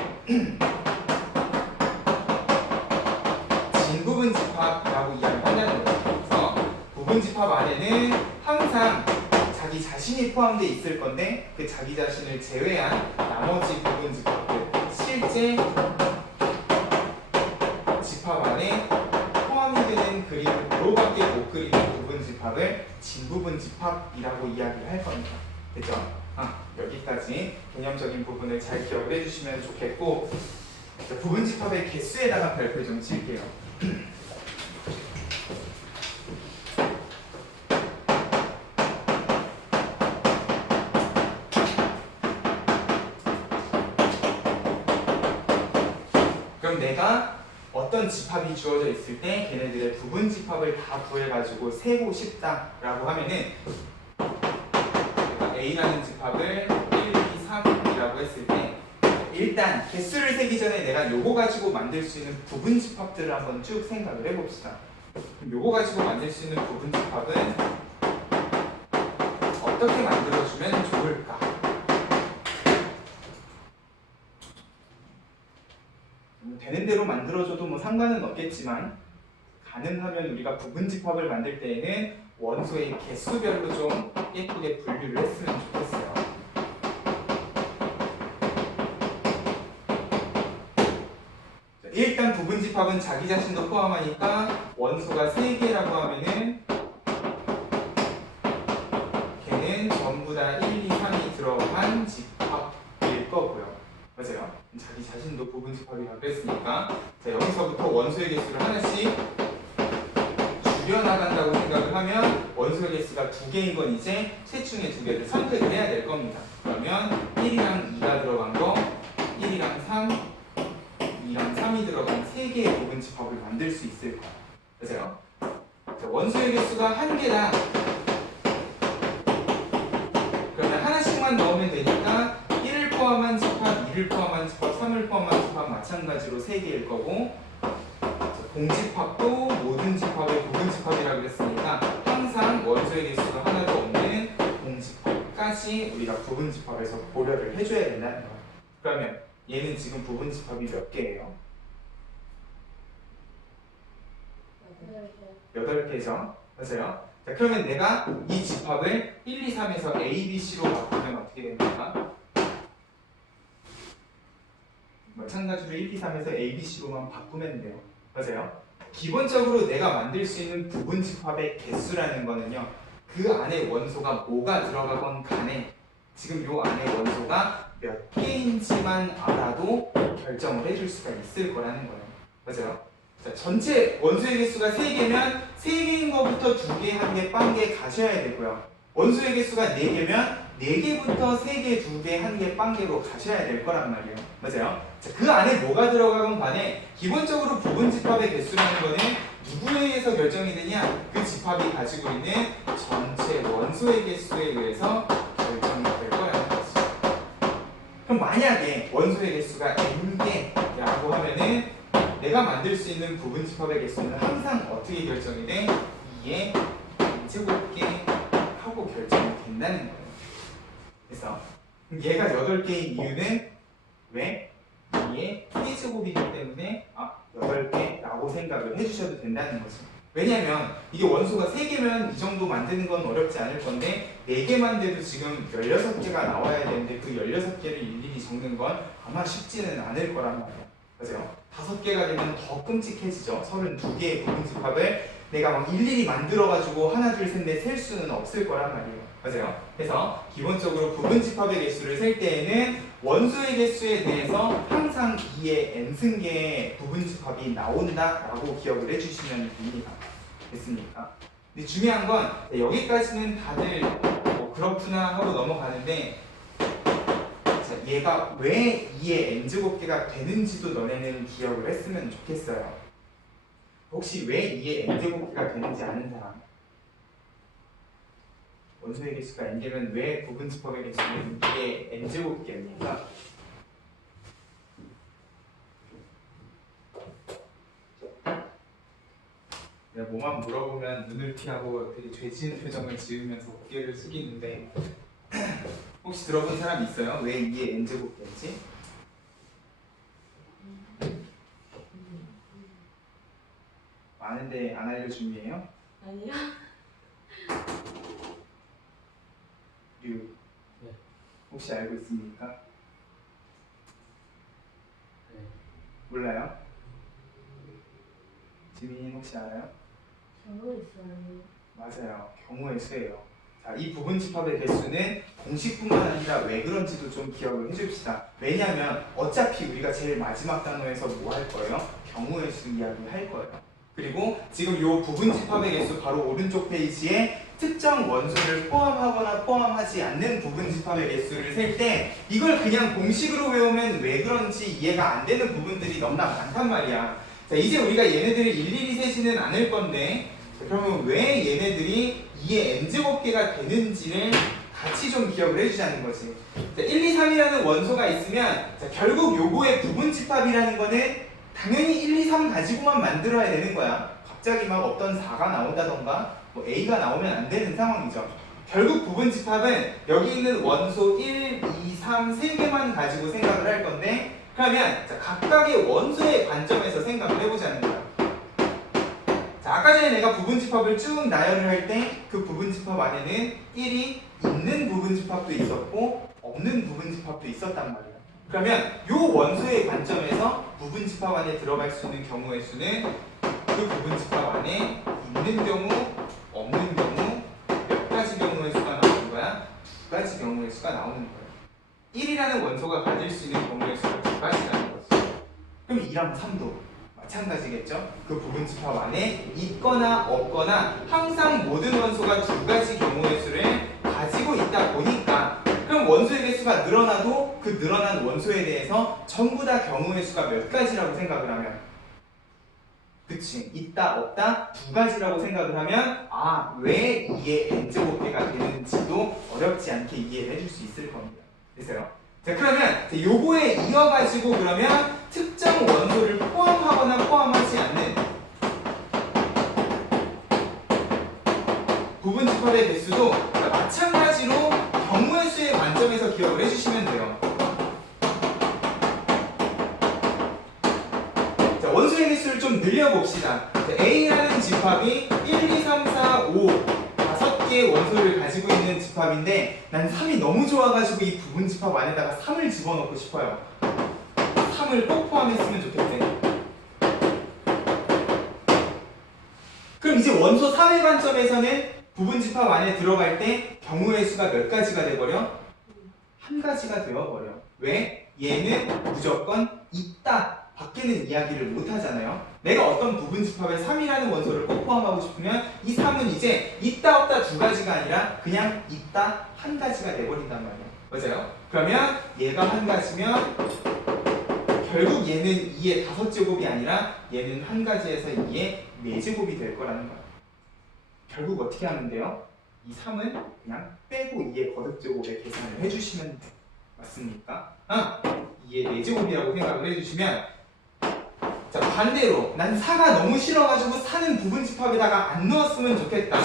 진부분 집합이라고 이야기한다는 거예요. 그래서 부분 집합 안에는 항상 자기 자신이 포함되어 있을 건데 그 자기 자신을 제외한 나머지 부분 집합들, 실제 집합 안에 포함이 되는 그림으로밖에 못 그리는 부분 집합을 진부분 집합이라고 이야기를 할 겁니다. 됐죠? 여기까지 개념적인 부분을 잘 기억을 해주시면 좋겠고, 부분 집합의 개수에다가 별표 좀 칠게요. 그럼 내가 어떤 집합이 주어져 있을 때 걔네들의 부분 집합을 다 구해가지고 세고 싶다라고 하면은 A라는 집합을 1, 2, 일단 개수를 세기 전에 내가 요거 가지고 만들 수 있는 부분집합들을 한번 쭉 생각을 해봅시다. 그럼 요거 가지고 만들 수 있는 부분집합은 어떻게 만들어주면 좋을까? 되는 대로 만들어줘도 뭐 상관은 없겠지만 가능하면 우리가 부분집합을 만들 때에는 원소의 개수별로 좀 예쁘게 분류를 했으면 좋겠어요. 일단 부분집합은 자기 자신도 포함하니까 원소가 3개라고 하면은 걔는 전부 다 1, 2, 3이 들어간 집합일 거고요. 맞아요? 자기 자신도 부분집합이라고 그랬으니까 자, 여기서부터 원소의 개수를 하나씩 줄여나간다고 생각을 하면 원소의 개수가 2개인 건 이제 셋 중에 2개를 선택을 해야 될 겁니다. 그러면 1이랑 2가 들어간 거, 1이랑 3, 2랑 3이 들어간 3개의 부분집합을 만들 수 있을 거예요. 그래서요. 자, 원소의 개수가 1개다. 그러면 하나씩만 넣으면 되니까 1을 포함한 집합, 2를 포함한 집합, 3을 포함한 집합 마찬가지로 3개일 거고 공집합도 모든 집합의 부분집합이라고 그랬으니까 항상 원소의 개수가 하나도 없는 공집합까지 우리가 부분집합에서 고려를 해줘야 된다는 거예요. 그러면 얘는 지금 부분집합이 몇 개예요? 8개죠? 맞아요? 자, 그러면 내가 이 집합을 1, 2, 3에서 A, B, C로 바꾸면 어떻게 됩니까? 마찬가지로 1, 2, 3에서 A, B, C로만 바꾸면 돼요. 맞아요? 기본적으로 내가 만들 수 있는 부분집합의 개수라는 거는요, 그 안에 원소가 뭐가 들어가건 간에 지금 요 안에 원소가 몇 개인지만 알아도 결정을 해줄 수가 있을 거라는 거예요. 맞아요? 자, 전체 원소의 개수가 3개면 3개인 것부터 2개, 1개, 빵개 가셔야 되고요. 원소의 개수가 4개면 4개부터 3개, 2개, 1개, 빵개로 가셔야 될 거란 말이에요. 맞아요? 자, 그 안에 뭐가 들어가건 간에 기본적으로 부분집합의 개수라는 거는 누구에 의해서 결정이 되냐? 그 집합이 가지고 있는 전체 원소의 개수에 의해서 결정이 될 거라는 거지. 그럼 만약에 원소의 개수가 n개라고 하면은 내가 만들 수 있는 부분집합의 개수는 항상 어떻게 결정이 돼? 2의 제곱개 하고 결정이 된다는 거예요. 그래서 얘가 8개인 이유는 왜? 2의 K제곱이기 때문에 8개라고 생각을 해주셔도 된다는 거죠. 왜냐면 이게 원소가 3개면 이 정도 만드는 건 어렵지 않을 건데 4개만 돼도 지금 16개가 나와야 되는데 그 16개를 일일이 적는 건 아마 쉽지는 않을 거란 말이에요. 맞아요? 5개가 되면 더 끔찍해지죠. 32개의 부분집합을 내가 막 일일이 만들어가지고 하나, 둘, 셋, 넷 셀 수는 없을 거란 말이에요. 맞아요? 그래서 기본적으로 부분집합의 개수를 셀 때에는 원소의 개수에 대해서 항상 2의 n승계의 부분집합이 나온다라고 기억을 해주시면 됩니다. 됐습니까? 근데 중요한 건 여기까지는 다들 뭐 그렇구나 하고 넘어가는데 자, 얘가 왜 2의 n제곱계가 되는지도 너네는 기억을 했으면 좋겠어요. 혹시 왜 2의 n제곱계가 되는지 아는 사람? 원소의 개수가 n개면 왜 부분집합의 개수는 2의 n제곱계입니까? 내가 뭐만 물어보면 눈을 피하고 되게 죄지은 표정을 지으면서 고개를 숙이는데 혹시 들어본 사람 있어요? 왜 2의 n제곱계인지? 많은데 안 알려 준비해요? 아니요. 류 혹시 알고 있습니까? 네. 몰라요? 지민이 혹시 알아요? 경우 있어요. 맞아요. 경우의 수예요. 자, 이 부분집합의 개수는 공식뿐만 아니라 왜 그런지도 좀 기억을 해줍시다. 왜냐하면 어차피 우리가 제일 마지막 단어에서 뭐 할 거예요? 경우의 수 이야기 할 거예요. 그리고 지금 이 부분집합의 개수 바로 오른쪽 페이지에 특정 원소를 포함하거나 포함하지 않는 부분집합의 개수를 셀 때 이걸 그냥 공식으로 외우면 왜 그런지 이해가 안 되는 부분들이 너무나 많단 말이야. 자, 이제 우리가 얘네들을 일일이 세지는 않을 건데 그러면 왜 얘네들이 2의 n제곱계가 되는지를 같이 좀 기억을 해주자는 거지. 자, 1, 2, 3이라는 원소가 있으면 자, 결국 요거의 부분집합이라는 거는 당연히 1, 2, 3 가지고만 만들어야 되는 거야. 갑자기 막 어떤 4가 나온다던가 뭐 A가 나오면 안 되는 상황이죠. 결국 부분집합은 여기 있는 원소 1, 2, 3 3개만 가지고 생각을 할 건데 그러면 자, 각각의 원소의 관점에서 생각을 해보자는 거야. 자, 아까 전에 내가 부분집합을 쭉 나열을 할 때 그 부분집합 안에는 1이 있는 부분집합도 있었고 없는 부분집합도 있었단 말이야. 그러면 요 원소의 관점에서 부분집합 안에 들어갈 수 있는 경우의 수는 그 부분집합 안에 있는 경우, 없는 경우 몇 가지 경우의 수가 나오는 거야? 두 가지 경우의 수가 나오는 거야. 1이라는 원소가 가질 수 있는 경우의 수가 두 가지라는 거지. 그럼 2랑 3도 마찬가지겠죠? 그 부분집합 안에 있거나 없거나 항상 모든 원소가 두 가지 경우의 수를 가지고 있다 보니까 그럼 원소의 개수가 늘어나도 그 늘어난 원소에 대해서 전부 다 경우의 수가 몇 가지라고 생각을 하면 그치 있다 없다 두 가지라고 생각을 하면 아 왜 2의 n제곱배가 되는지도 어렵지 않게 이해를 해줄 수 있을 겁니다. 됐어요? 자 그러면 요거에 이어가지고 그러면 특정 원소를 포함하거나 포함하지 않는 부분집합의 개수도 마찬가지로 경우의 수의 관점에서 기억을 해주시면 돼요. 자, 원소의 개수를 좀 늘려봅시다. A라는 집합이 1, 2, 3, 4, 5 5개의 원소를 가지고 있는 집합인데 난 3이 너무 좋아가지고 이 부분집합 안에다가 3을 집어넣고 싶어요. 3을 꼭 포함했으면 좋겠네. 그럼 이제 원소 3의 관점에서는 부분집합 안에 들어갈 때 경우의 수가 몇 가지가 돼버려? 한 가지가 되어버려. 왜? 얘는 무조건 있다 밖에는 이야기를 못하잖아요. 내가 어떤 부분집합에 3이라는 원소를 꼭 포함하고 싶으면 이 3은 이제 있다 없다 두 가지가 아니라 그냥 있다 한 가지가 돼버린단 말이야. 맞아요? 그러면 얘가 한 가지면 결국 얘는 2의 5제곱이 아니라 얘는 한 가지에서 2의 4제곱이 될 거라는 거야. 결국 어떻게 하면 돼요? 이 3은 그냥 빼고 2의 거듭제곱에 계산을 해주시면 돼. 맞습니까? 2의 4제곱이라고 생각을 해주시면 자 반대로 난 4가 너무 싫어가지고 4는 부분집합에다가 안 넣었으면 좋겠다.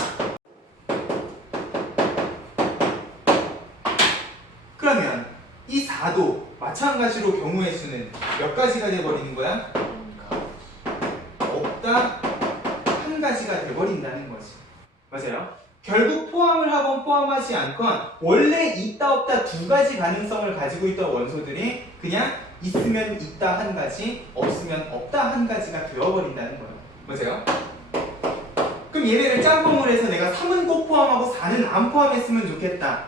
그러면 이 4도 마찬가지로 경우의 수는 몇 가지가 돼버리는 거야? 없다 한 가지가 돼버린다는 거지. 맞아요? 결국 포함을 하건 포함하지 않건 원래 있다 없다 두 가지 가능성을 가지고 있던 원소들이 그냥 있으면 있다 한 가지 없으면 없다 한 가지가 되어버린다는 거예요. 맞아요? 그럼 얘네를 짬뽕을 해서 내가 3은 꼭 포함하고 4는 안 포함했으면 좋겠다.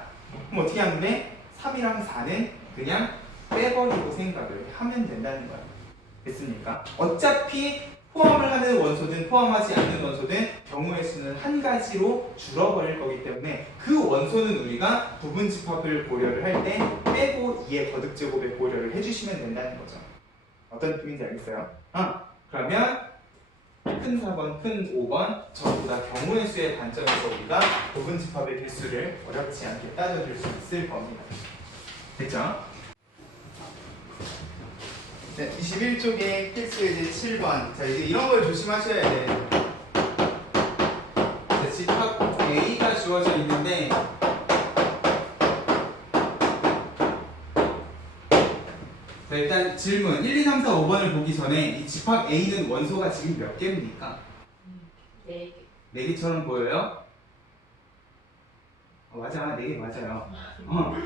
그럼 어떻게 하면 돼? 3이랑 4는 그냥 빼버리고 생각을 하면 된다는 거예요. 됐습니까? 어차피 포함을 하는 원소든 포함하지 않는 원소든 경우의 수는 한 가지로 줄어버릴 거기 때문에 그 원소는 우리가 부분집합을 고려를 할 때 빼고 2의 거듭제곱에 고려를 해주시면 된다는 거죠. 어떤 느낌인지 알겠어요? 그러면 큰 4번, 큰 5번 전부 다 경우의 수의 관점에서 우리가 부분집합의 개수를 어렵지 않게 따져줄 수 있을 겁니다. 됐죠? 네, 21쪽에 필수 예제 7번. 자, 이제 이런 걸 조심하셔야 돼. 자, 집합 A가 주어져 있는데 자, 일단 질문 1, 2, 3, 4, 5번을 보기 전에 이 집합 A는 원소가 지금 몇 개입니까? 4개. 4개처럼 보여요? 맞아, 4개 맞아요.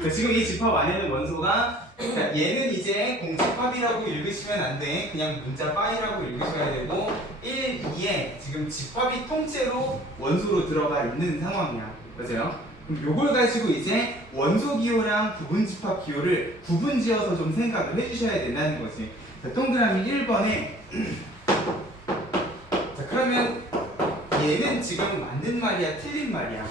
자, 지금 이 집합 안에는 원소가 자, 얘는 이제 공집합이라고 읽으시면 안 돼. 그냥 문자 파이라고 읽으셔야 되고 1, 2에 지금 집합이 통째로 원소로 들어가 있는 상황이야. 맞아요? 그럼 요걸 가지고 이제 원소 기호랑 부분집합 기호를 구분지어서 좀 생각을 해주셔야 된다는 거지. 자, 동그라미 1번에 자, 그러면 얘는 지금 맞는 말이야, 틀린 말이야?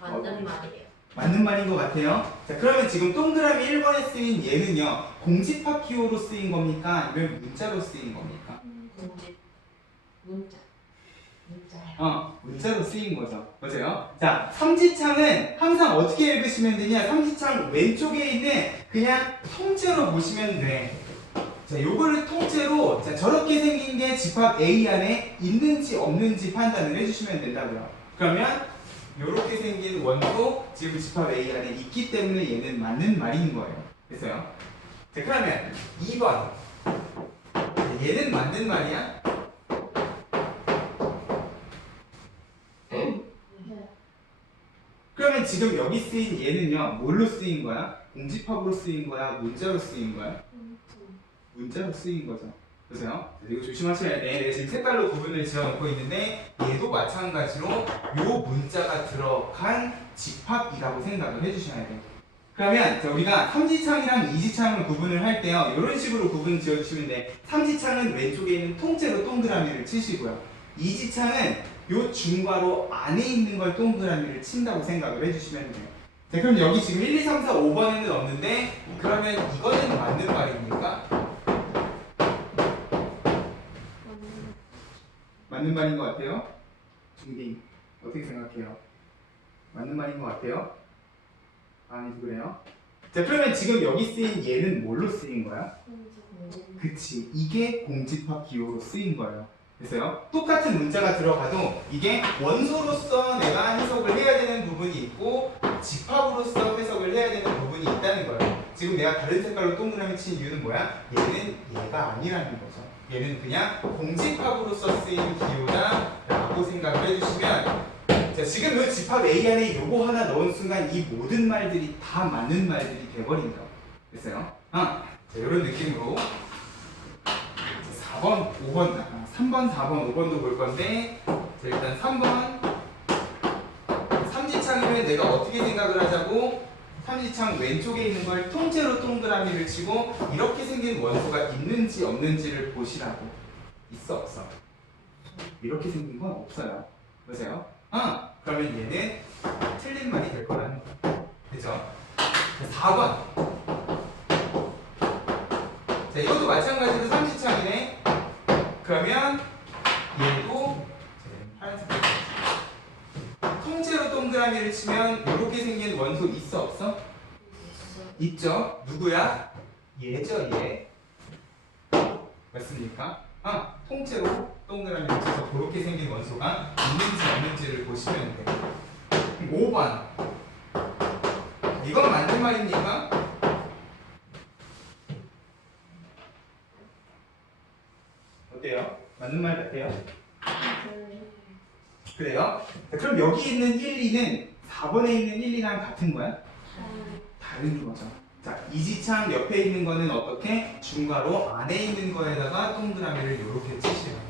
맞는 말이에요. 맞는 말인 것 같아요. 자, 그러면 지금 동그라미 1번에 쓰인 얘는요, 공집합 기호로 쓰인 겁니까? 아니면 문자로 쓰인 겁니까? 공집. 문자. 문자. 문자로 쓰인 거죠. 보세요. 자, 삼지창은 항상 어떻게 읽으시면 되냐? 삼지창 왼쪽에 있는 그냥 통째로 보시면 돼. 자, 요거를 통째로 자, 저렇게 생긴 게 집합 A 안에 있는지 없는지 판단을 해주시면 된다고요. 그러면 요렇게 생긴 원도 지금 집합 A 안에 있기 때문에 얘는 맞는 말인 거예요. 됐어요? 자, 그러면 2번. 얘는 맞는 말이야? 그러면 지금 여기 쓰인 얘는요, 뭘로 쓰인 거야? 공집합으로 쓰인 거야? 문자로 쓰인 거야? 문자로 쓰인 거죠. 보세요. 이거 조심하셔야 돼. 내가 지금 색깔로 구분을 지어놓고 있는데 얘도 마찬가지로 요 문자가 들어간 집합이라고 생각을 해주셔야 돼요. 그러면 자, 우리가 삼지창이랑 이지창을 구분을 할 때요, 이런 식으로 구분 지어주시면 돼. 삼지창은 왼쪽에 있는 통째로 동그라미를 치시고요. 이지창은 요 중괄호 안에 있는 걸 동그라미를 친다고 생각을 해주시면 돼요. 자, 그럼 여기 지금 1, 2, 3, 4, 5번에는 없는데 그러면 이거는 맞는 말입니까? 맞는 말인 것 같아요? 중딩 어떻게 생각해요? 맞는 말인 것 같아요? 아니도 그래요? 자, 그러면 지금 여기 쓰인 얘는 뭘로 쓰인 거야? 그치, 이게 공집합 기호로 쓰인 거예요. 그래서요, 똑같은 문자가 들어가도 이게 원소로서 내가 해석을 해야 되는 부분이 있고 집합으로서 해석을 해야 되는 부분이 있다는 거예요. 지금 내가 다른 색깔로 동그라미 친 이유는 뭐야? 얘는 얘가 아니라는 거죠. 얘는 그냥 공집합으로서 쓰인 기호다 라고 생각을 해주시면, 자, 지금 이 집합 A 안에 요거 하나 넣은 순간 이 모든 말들이 다 맞는 말들이 돼버린다고. 됐어요? 자, 이런 느낌으로 4번, 5번, 3번, 4번, 5번도 볼 건데, 자, 일단 3번. 삼지창이면 내가 어떻게 생각을 하자고? 삼지창 왼쪽에 있는 걸 통째로 동그라미를 치고 이렇게 생긴 원소가 있는지 없는지를 보시라고. 있어, 없어? 이렇게 생긴 건 없어요. 보세요. 그러면 얘는 틀린 말이 될 거라는 거야. 그죠? 4번. 자, 이것도 마찬가지로 삼지창이네. 그러면 얘도 파란색 통째로 동그라미를 치면 이렇게 생긴 원소 있어, 없어? 있죠. 누구야? 얘죠, 얘. 맞습니까? 통째로 동그라미를 쳐서 그렇게 생긴 원소가 있는지 없는지를 보시면 돼. 5번. 이건 맞는 말입니까? 어때요? 맞는 말 같아요? 그래요? 자, 그럼 여기 있는 1, 2는 4번에 있는 1, 2랑 같은 거야? 다른 거죠. 자, 이지창 옆에 있는 거는 어떻게? 중괄호 안에 있는 거에다가 동그라미를 이렇게 치시라고.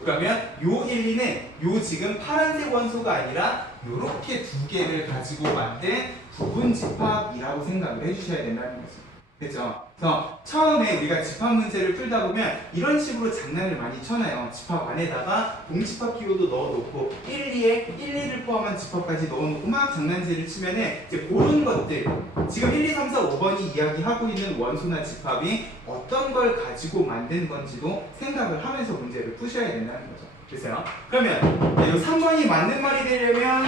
그러면 요 1, 2는 요 지금 파란색 원소가 아니라 요렇게 두 개를 가지고 만든 부분 집합이라고 생각을 해주셔야 된다는 거죠. 그죠? 그래서 처음에 우리가 집합 문제를 풀다 보면 이런 식으로 장난을 많이 쳐놔요. 집합 안에다가 공집합 기호도 넣어놓고 1, 2에 1, 2를 포함한 집합까지 넣어놓고 막 장난질을 치면은 이제 그런 것들, 지금 1, 2, 3, 4, 5번이 이야기하고 있는 원소나 집합이 어떤 걸 가지고 만든 건지도 생각을 하면서 문제를 푸셔야 된다는 거죠. 그래서요. 그러면 이 3번이 맞는 말이 되려면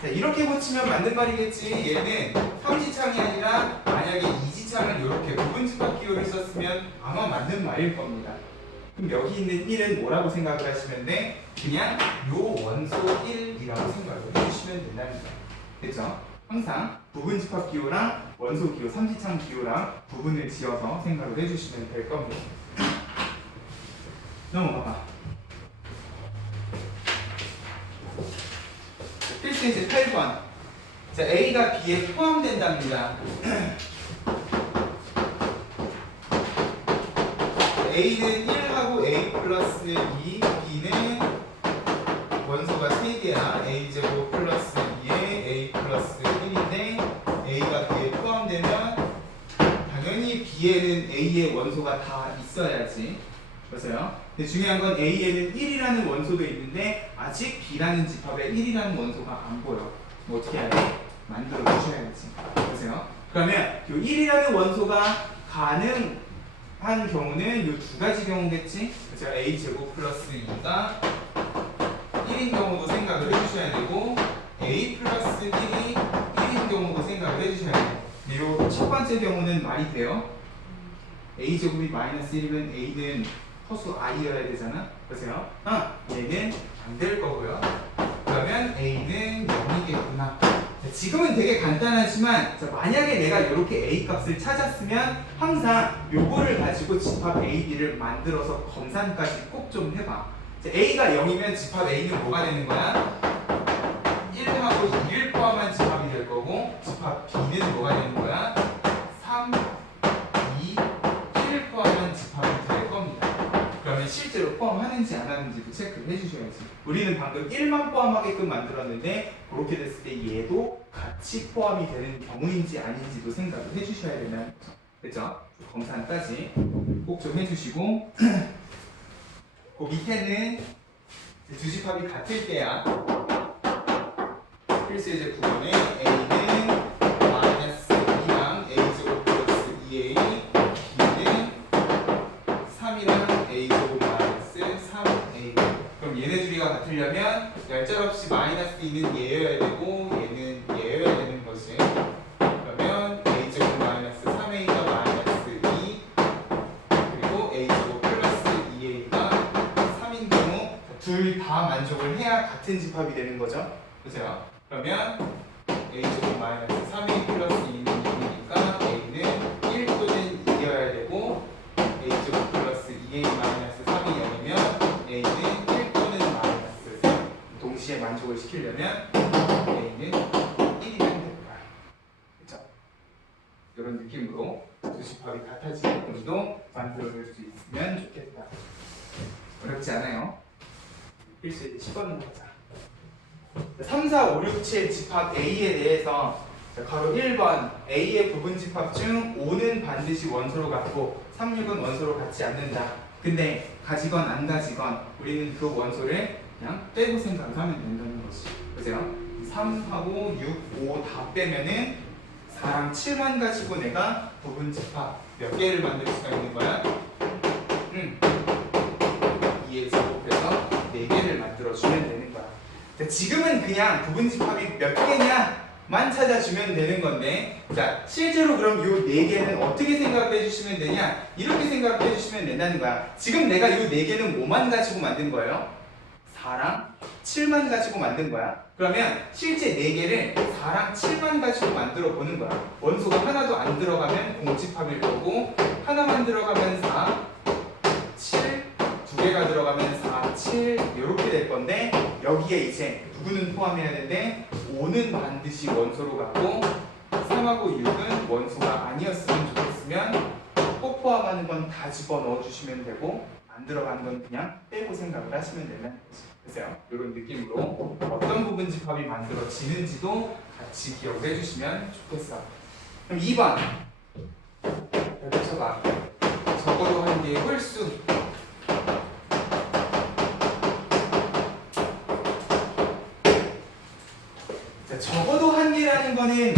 자, 이렇게 고치면 맞는 말이겠지. 얘는 삼지창이 아니라 만약에 이지창을 이렇게 부분집합 기호를 썼으면 아마 맞는 말일 겁니다. 그럼 여기 있는 1은 뭐라고 생각을 하시면 돼? 그냥 요 원소 1이라고 생각을 해주시면 된다는 거예요. 그렇죠? 항상 부분집합 기호랑 원소 기호, 삼지창 기호랑 부분을 지어서 생각을 해주시면 될 겁니다. 넘어가봐. 필수 이제 8번. 자, A가 B에 포함된답니다. A는 1하고 A 플러스 2, B는 원소가 3개야. A제곱 플러스 2에 A 플러스 1인데 A가 B에 포함되면 당연히 B에는 A의 원소가 다 있어야지. 보세요. 근데 중요한 건 A에는 1이라는 원소도 있는데 아직 B라는 집합에 1이라는 원소가 안 보여. 뭐 어떻게 해야 돼? 만들어 주셔야지. 보세요. 그러면 이 1이라는 원소가 가능한 경우는 이 두 가지 경우겠지? 그죠? A제곱 플러스 2가 1이 1인 경우도 생각을 해주셔야 되고 a 플러스 1이 1인 경우도 생각을 해주셔야 돼요. 그리고 첫 번째 경우는 말이 돼요? a 제곱이 마이너스 1이면 a는 허수 i여야 되잖아. 보세요. 얘는 안 될 거고요. 그러면 a는 0이겠구나. 지금은 되게 간단하지만 만약에 내가 이렇게 a 값을 찾았으면 항상 요거를 가지고 집합 a, b를 만들어서 검산까지 꼭 좀 해봐. a가 0이면 집합 a는 뭐가 되는 거야? 1하고 2를 포함한 집합이 될 거고 집합 b는 뭐가 되는 거야? 3, 2, 1을 포함한 집합이 될 겁니다. 그러면 실제로 포함하는지 안 하는지도 체크를 해주셔야지. 우리는 방금 1만 포함하게끔 만들었는데 그렇게 됐을 때 얘도 같이 포함이 되는 경우인지 아닌지도 생각을 해주셔야 된다는 거죠. 그렇죠? 검산까지 꼭 좀 해주시고 그 밑에는 두 집합이 같을 때야 필수 예제 9번에 a는 마이너스 2랑 a제곱 플러스 2a b는 3이랑 a제곱 마이너스 3a. 그럼 얘네 둘이가 같으려면 얄짤없이 마이너스 2는 얘여야 되고 얘는 얘여야 되는 것이. 그러면 a제곱 마이너스 3a가 마이너스 2 그리고 a제곱 플러스 2a가 3인 경우 둘 다 만족을 해야 같은 집합이 되는 거죠. 보세요. 그러면 a제곱 마이너스 3a 플러스 2는 2니까 a는 1 또는 2여야 되고 a제곱 플러스 2a 마이너스 3이 0이면 a는 1 또는 마이너스 3. 동시에 만족을 시키려면 a는 1이면 됩니다. 그렇죠? 이런 느낌으로 두 집합이 같아지게끔도 만들어낼 수 있으면 좋겠다. 어렵지 않아요? 필수 10번으로 가자. 3, 4, 5, 6, 7 집합 A에 대해서 가로 1번 A의 부분 집합 중 5는 반드시 원소로 같고 3, 6은 원소로 같지 않는다. 근데 가지건 안 가지건 우리는 그 원소를 그냥 빼고 생각을 하면 된다는 거지. 보세요. 3하고 6, 5 다 빼면은 4랑 7만 가지고 내가 부분 집합 몇 개를 만들 수가 있는 거야? 2에 제곱해서 4개를 만들어주면 되는 거야. 지금은 그냥 부분 집합이 몇 개냐만 찾아주면 되는 건데, 자 실제로 그럼 요 4개는 어떻게 생각을 해주시면 되냐? 이렇게 생각을 해주시면 된다는 거야. 지금 내가 요 4개는 뭐만 가지고 만든 거예요? 4랑 7만 가지고 만든 거야. 그러면 실제 4개를 4랑 7만 가지고 만들어 보는 거야. 원소가 하나도 안 들어가면 공집합일 거고 하나만 들어가면 4, 7, 2개가 들어가면 4, 7 이렇게 될 건데, 여기에 이제 누구는 포함해야 되는데 5는 반드시 원소로 갖고 3하고 6은 원소가 아니었으면 좋겠으면 꼭 포함하는 건 다 집어넣어 주시면 되고 안 들어가는 건 그냥 빼고 생각을 하시면 되는 거지. 그래서요, 이런 느낌으로 어떤 부분 집합이 만들어지는지도 같이 기억을 해주시면 좋겠어. 그럼 2번 여기 쳐봐. 적어도 한 개의 홀수. 자, 적어도 한 개라는 거는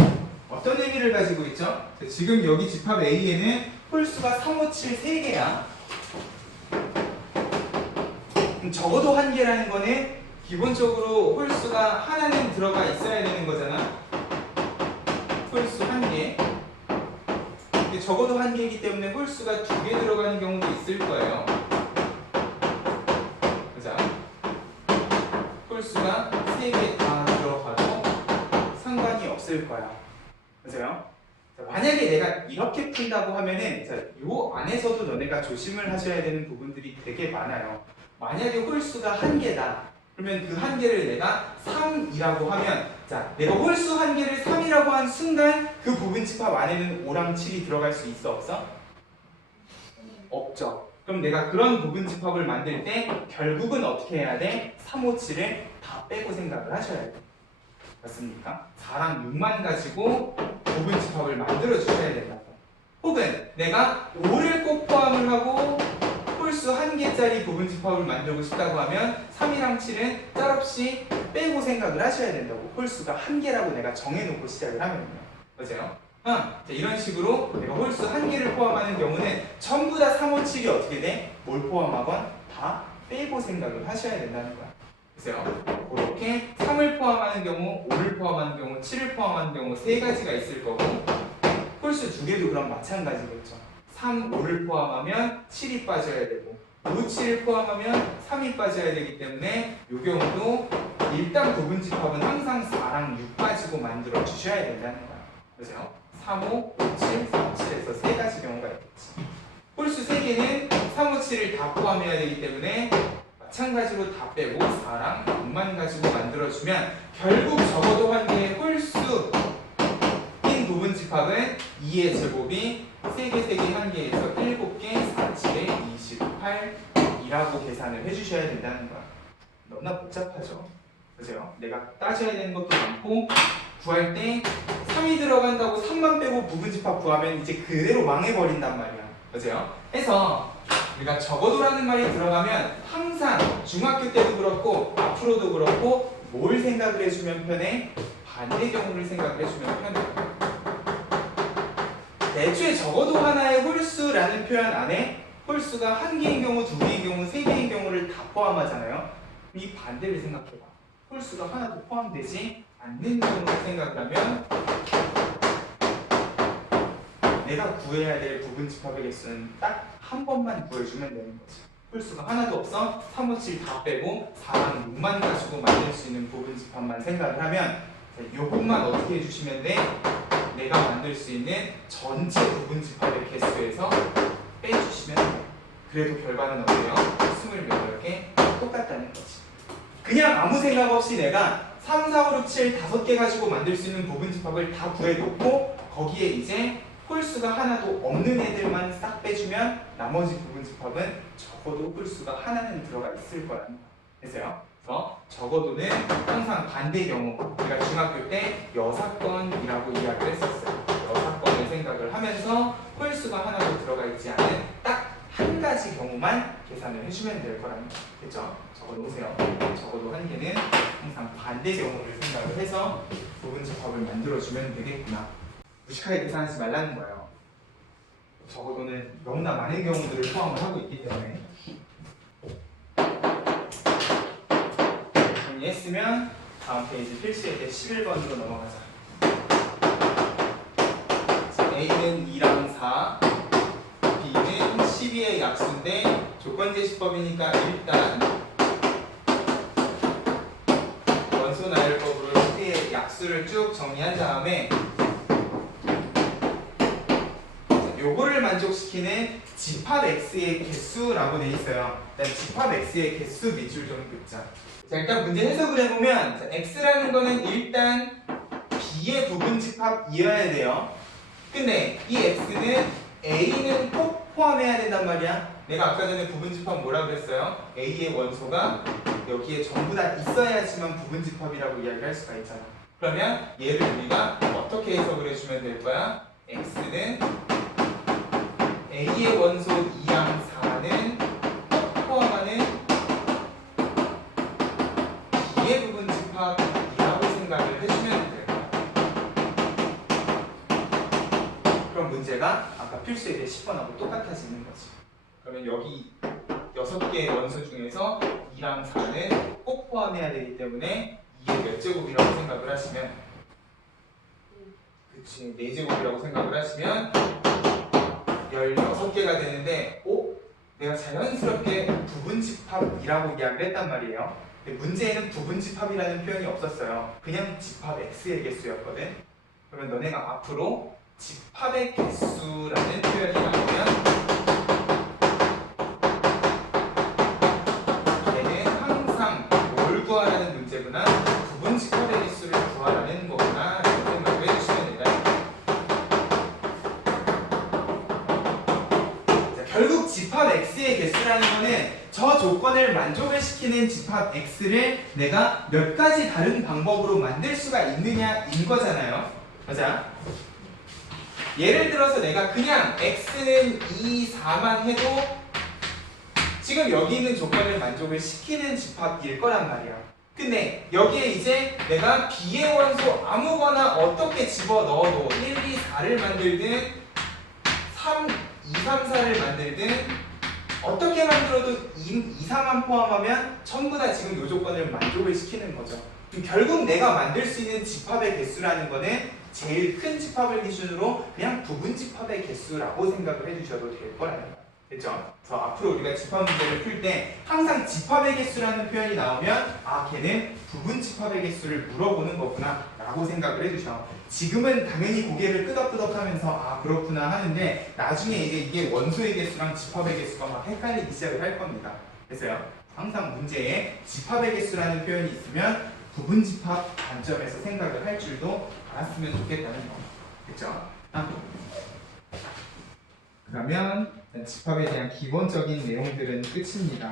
어떤 의미를 가지고 있죠? 자, 지금 여기 집합 A에는 홀수가 3, 5, 7 3개야. 적어도 한 개라는 거는 기본적으로 홀수가 하나는 들어가 있어야 되는 거잖아. 홀수 한 개. 근데 적어도 한 개이기 때문에 홀수가 2개 들어가는 경우도 있을 거예요. 자, 홀수가 3개 다 들어가도 상관이 없을 거야. 맞아요? 자, 만약에 내가 이렇게 푼다고 하면은 자, 요 안에서도 너네가 조심을 하셔야 되는 부분들이 되게 많아요. 만약에 홀수가 한 개다. 그러면 그 한 개를 내가 3이라고 하면, 자, 내가 홀수 한 개를 3이라고 한 순간 그 부분 집합 안에는 5랑 7이 들어갈 수 있어, 없어? 없죠. 그럼 내가 그런 부분 집합을 만들 때 결국은 어떻게 해야 돼? 3, 5, 7을 다 빼고 생각을 하셔야 돼. 맞습니까? 4랑 6만 가지고 부분 집합을 만들어 주셔야 된다고. 혹은 내가 5를 꼭 포함을 하고 홀수 한 개짜리 부분 집합을 만들고 싶다고 하면 3이랑 7은 짤없이 빼고 생각을 하셔야 된다고. 홀수가 한 개라고 내가 정해놓고 시작을 하면요. 맞아요? 자, 이런 식으로 내가 홀수 한 개를 포함하는 경우는 전부 다 3, 5, 7이 어떻게 돼? 뭘 포함하건 다 빼고 생각을 하셔야 된다는 거야. 보세요. 그렇게 3을 포함하는 경우, 5를 포함하는 경우, 7을 포함하는 경우 세 가지가 있을 거고 홀수 두 개도 그럼 마찬가지겠죠. 3, 5를 포함하면 7이 빠져야 되고 5, 7을 포함하면 3이 빠져야 되기 때문에 이 경우도 일단 부분집합은 항상 4랑 6 빠지고 만들어 주셔야 된다는 거예요. 그죠? 3, 5, 5, 7, 3, 7에서 세 가지 경우가 있겠지. 홀수 3개는 3, 5, 7을 다 포함해야 되기 때문에 마찬가지로 다 빼고 4랑 6만 가지고 만들어주면 결국 적어도 한 개의 홀수인 부분집합은 2의 제곱이 3개, 3개, 1개에서 7개, 4, 7에 28이라고 계산을 해주셔야 된다는 거야. 너무나 복잡하죠? 그죠? 내가 따져야 되는 것도 많고 구할 때 3이 들어간다고 3만 빼고 부분집합 구하면 이제 그대로 망해버린단 말이야. 그죠? 해서 우리가 적어도라는 말이 들어가면 항상 중학교 때도 그렇고 앞으로도 그렇고 뭘 생각을 해주면 편해? 반대 경우를 생각을 해주면 편해. 애초에 적어도 하나의 홀수라는 표현 안에 홀수가 한 개인 경우, 두 개인 경우, 세 개인 경우를 다 포함하잖아요. 이 반대를 생각해봐. 홀수가 하나도 포함되지 않는 경우를 생각하면 내가 구해야 될 부분집합의 개수는 딱 한 번만 구해주면 되는 거지. 홀수가 하나도 없어 3, 5, 7 다 빼고 4랑 6만 가지고 만들 수 있는 부분집합만 생각을 하면 요것만 어떻게 해주시면 돼? 내가 만들 수 있는 전체 부분집합의 개수에서 빼주시면 돼요. 그래도 결과는 어때요? 28개 똑같다는 거지. 그냥 아무 생각 없이 내가 3, 4, 5, 6, 7 5개 가지고 만들 수 있는 부분집합을 다 구해놓고 거기에 이제 홀수가 하나도 없는 애들만 싹 빼주면 나머지 부분집합은 적어도 홀수가 하나는 들어가 있을 거라는 거예요. 됐어요? 그래서 적어도는 항상 반대 경우 우리가 중학교 때 여사건이라고 이야기를 했었어요. 여사건을 생각을 하면서 홀수가 하나도 들어가 있지 않은 딱 한 가지 경우만 계산을 해주면 될 거라는 거. 됐죠? 적어놓으세요. 적어도 한 개는 항상 반대 경우를 생각을 해서 부분집합을 만들어주면 되겠구나. 무식하게 계산하지 말라는 거예요. 적어도는 너무나 많은 경우들을 포함을 하고 있기 때문에. 정리했으면 다음 페이지 필수의 때 11번으로 넘어가자. A는 2랑 4, B는 12의 약수인데 조건제시법이니까 일단 원소 나열법으로 12의 약수를 쭉 정리한 다음에 요거를 만족시키는 집합 X의 개수라고 돼 있어요. 일단 집합 X의 개수 밑줄 좀 긋자. 자, 일단 문제 해석을 해보면 자, X라는 거는 일단 B의 부분집합이어야 돼요. 근데 이 X는 A는 꼭 포함해야 된단 말이야. 내가 아까 전에 부분집합 뭐라고 그랬어요? A의 원소가 여기에 전부 다 있어야지만 부분집합이라고 이야기할 수가 있잖아. 그러면 얘를 우리가 어떻게 해석을 해주면 될 거야? X는 A의 원소 2랑 4는 꼭 포함하는 B의 부분집합이라고 생각을 해주면 될 거야. 그럼 문제가 아까 필수에 대해 10번하고 똑같아지는 거지. 그러면 여기 6개의 원소 중에서 2랑 4는 꼭 포함해야 되기 때문에 이게 몇 제곱이라고 생각을 하시면 그치 4제곱이라고 생각을 하시면 16개가 되는데 내가 자연스럽게 부분집합이라고 이야기를 했단 말이에요. 근데 문제에는 부분집합이라는 표현이 없었어요. 그냥 집합 X의 개수였거든. 그러면 너네가 앞으로 집합의 개수라는 표현이 나오면 얘는 항상 뭘 구하라는 문제구나, 부분집합의 개수를 구하라는 거구나 이렇게 생각을 해주시면 된다. 자, 결국 집합 X의 개수라는 거는 저 조건을 만족을 시키는 집합 X를 내가 몇 가지 다른 방법으로 만들 수가 있느냐인 거잖아요. 맞아? 예를 들어서 내가 그냥 X는 2, 4만 해도 지금 여기 있는 조건을 만족을 시키는 집합일 거란 말이야. 근데 여기에 이제 내가 B의 원소 아무거나 어떻게 집어넣어도 1, 2, 4를 만들든 3, 2, 3, 4를 만들든 어떻게 만들어도 2, 3만 포함하면 전부 다 지금 이 조건을 만족을 시키는 거죠. 그럼 결국 내가 만들 수 있는 집합의 개수라는 거는 제일 큰 집합을 기준으로 그냥 부분 집합의 개수라고 생각을 해주셔도 될 거라는 거예요. 됐죠? 그래서 앞으로 우리가 집합 문제를 풀 때 항상 집합의 개수라는 표현이 나오면 아 걔는 부분 집합의 개수를 물어보는 거구나 라고 생각을 해주셔. 지금은 당연히 고개를 끄덕끄덕하면서 아 그렇구나 하는데 나중에 이게 원소의 개수랑 집합의 개수가 막 헷갈리기 시작을 할 겁니다. 그래서요 항상 문제에 집합의 개수라는 표현이 있으면 부분 집합 관점에서 생각을 할 줄도 알았으면 좋겠다는 거. 그렇죠? 그러면 집합에 대한 기본적인 내용들은 끝입니다.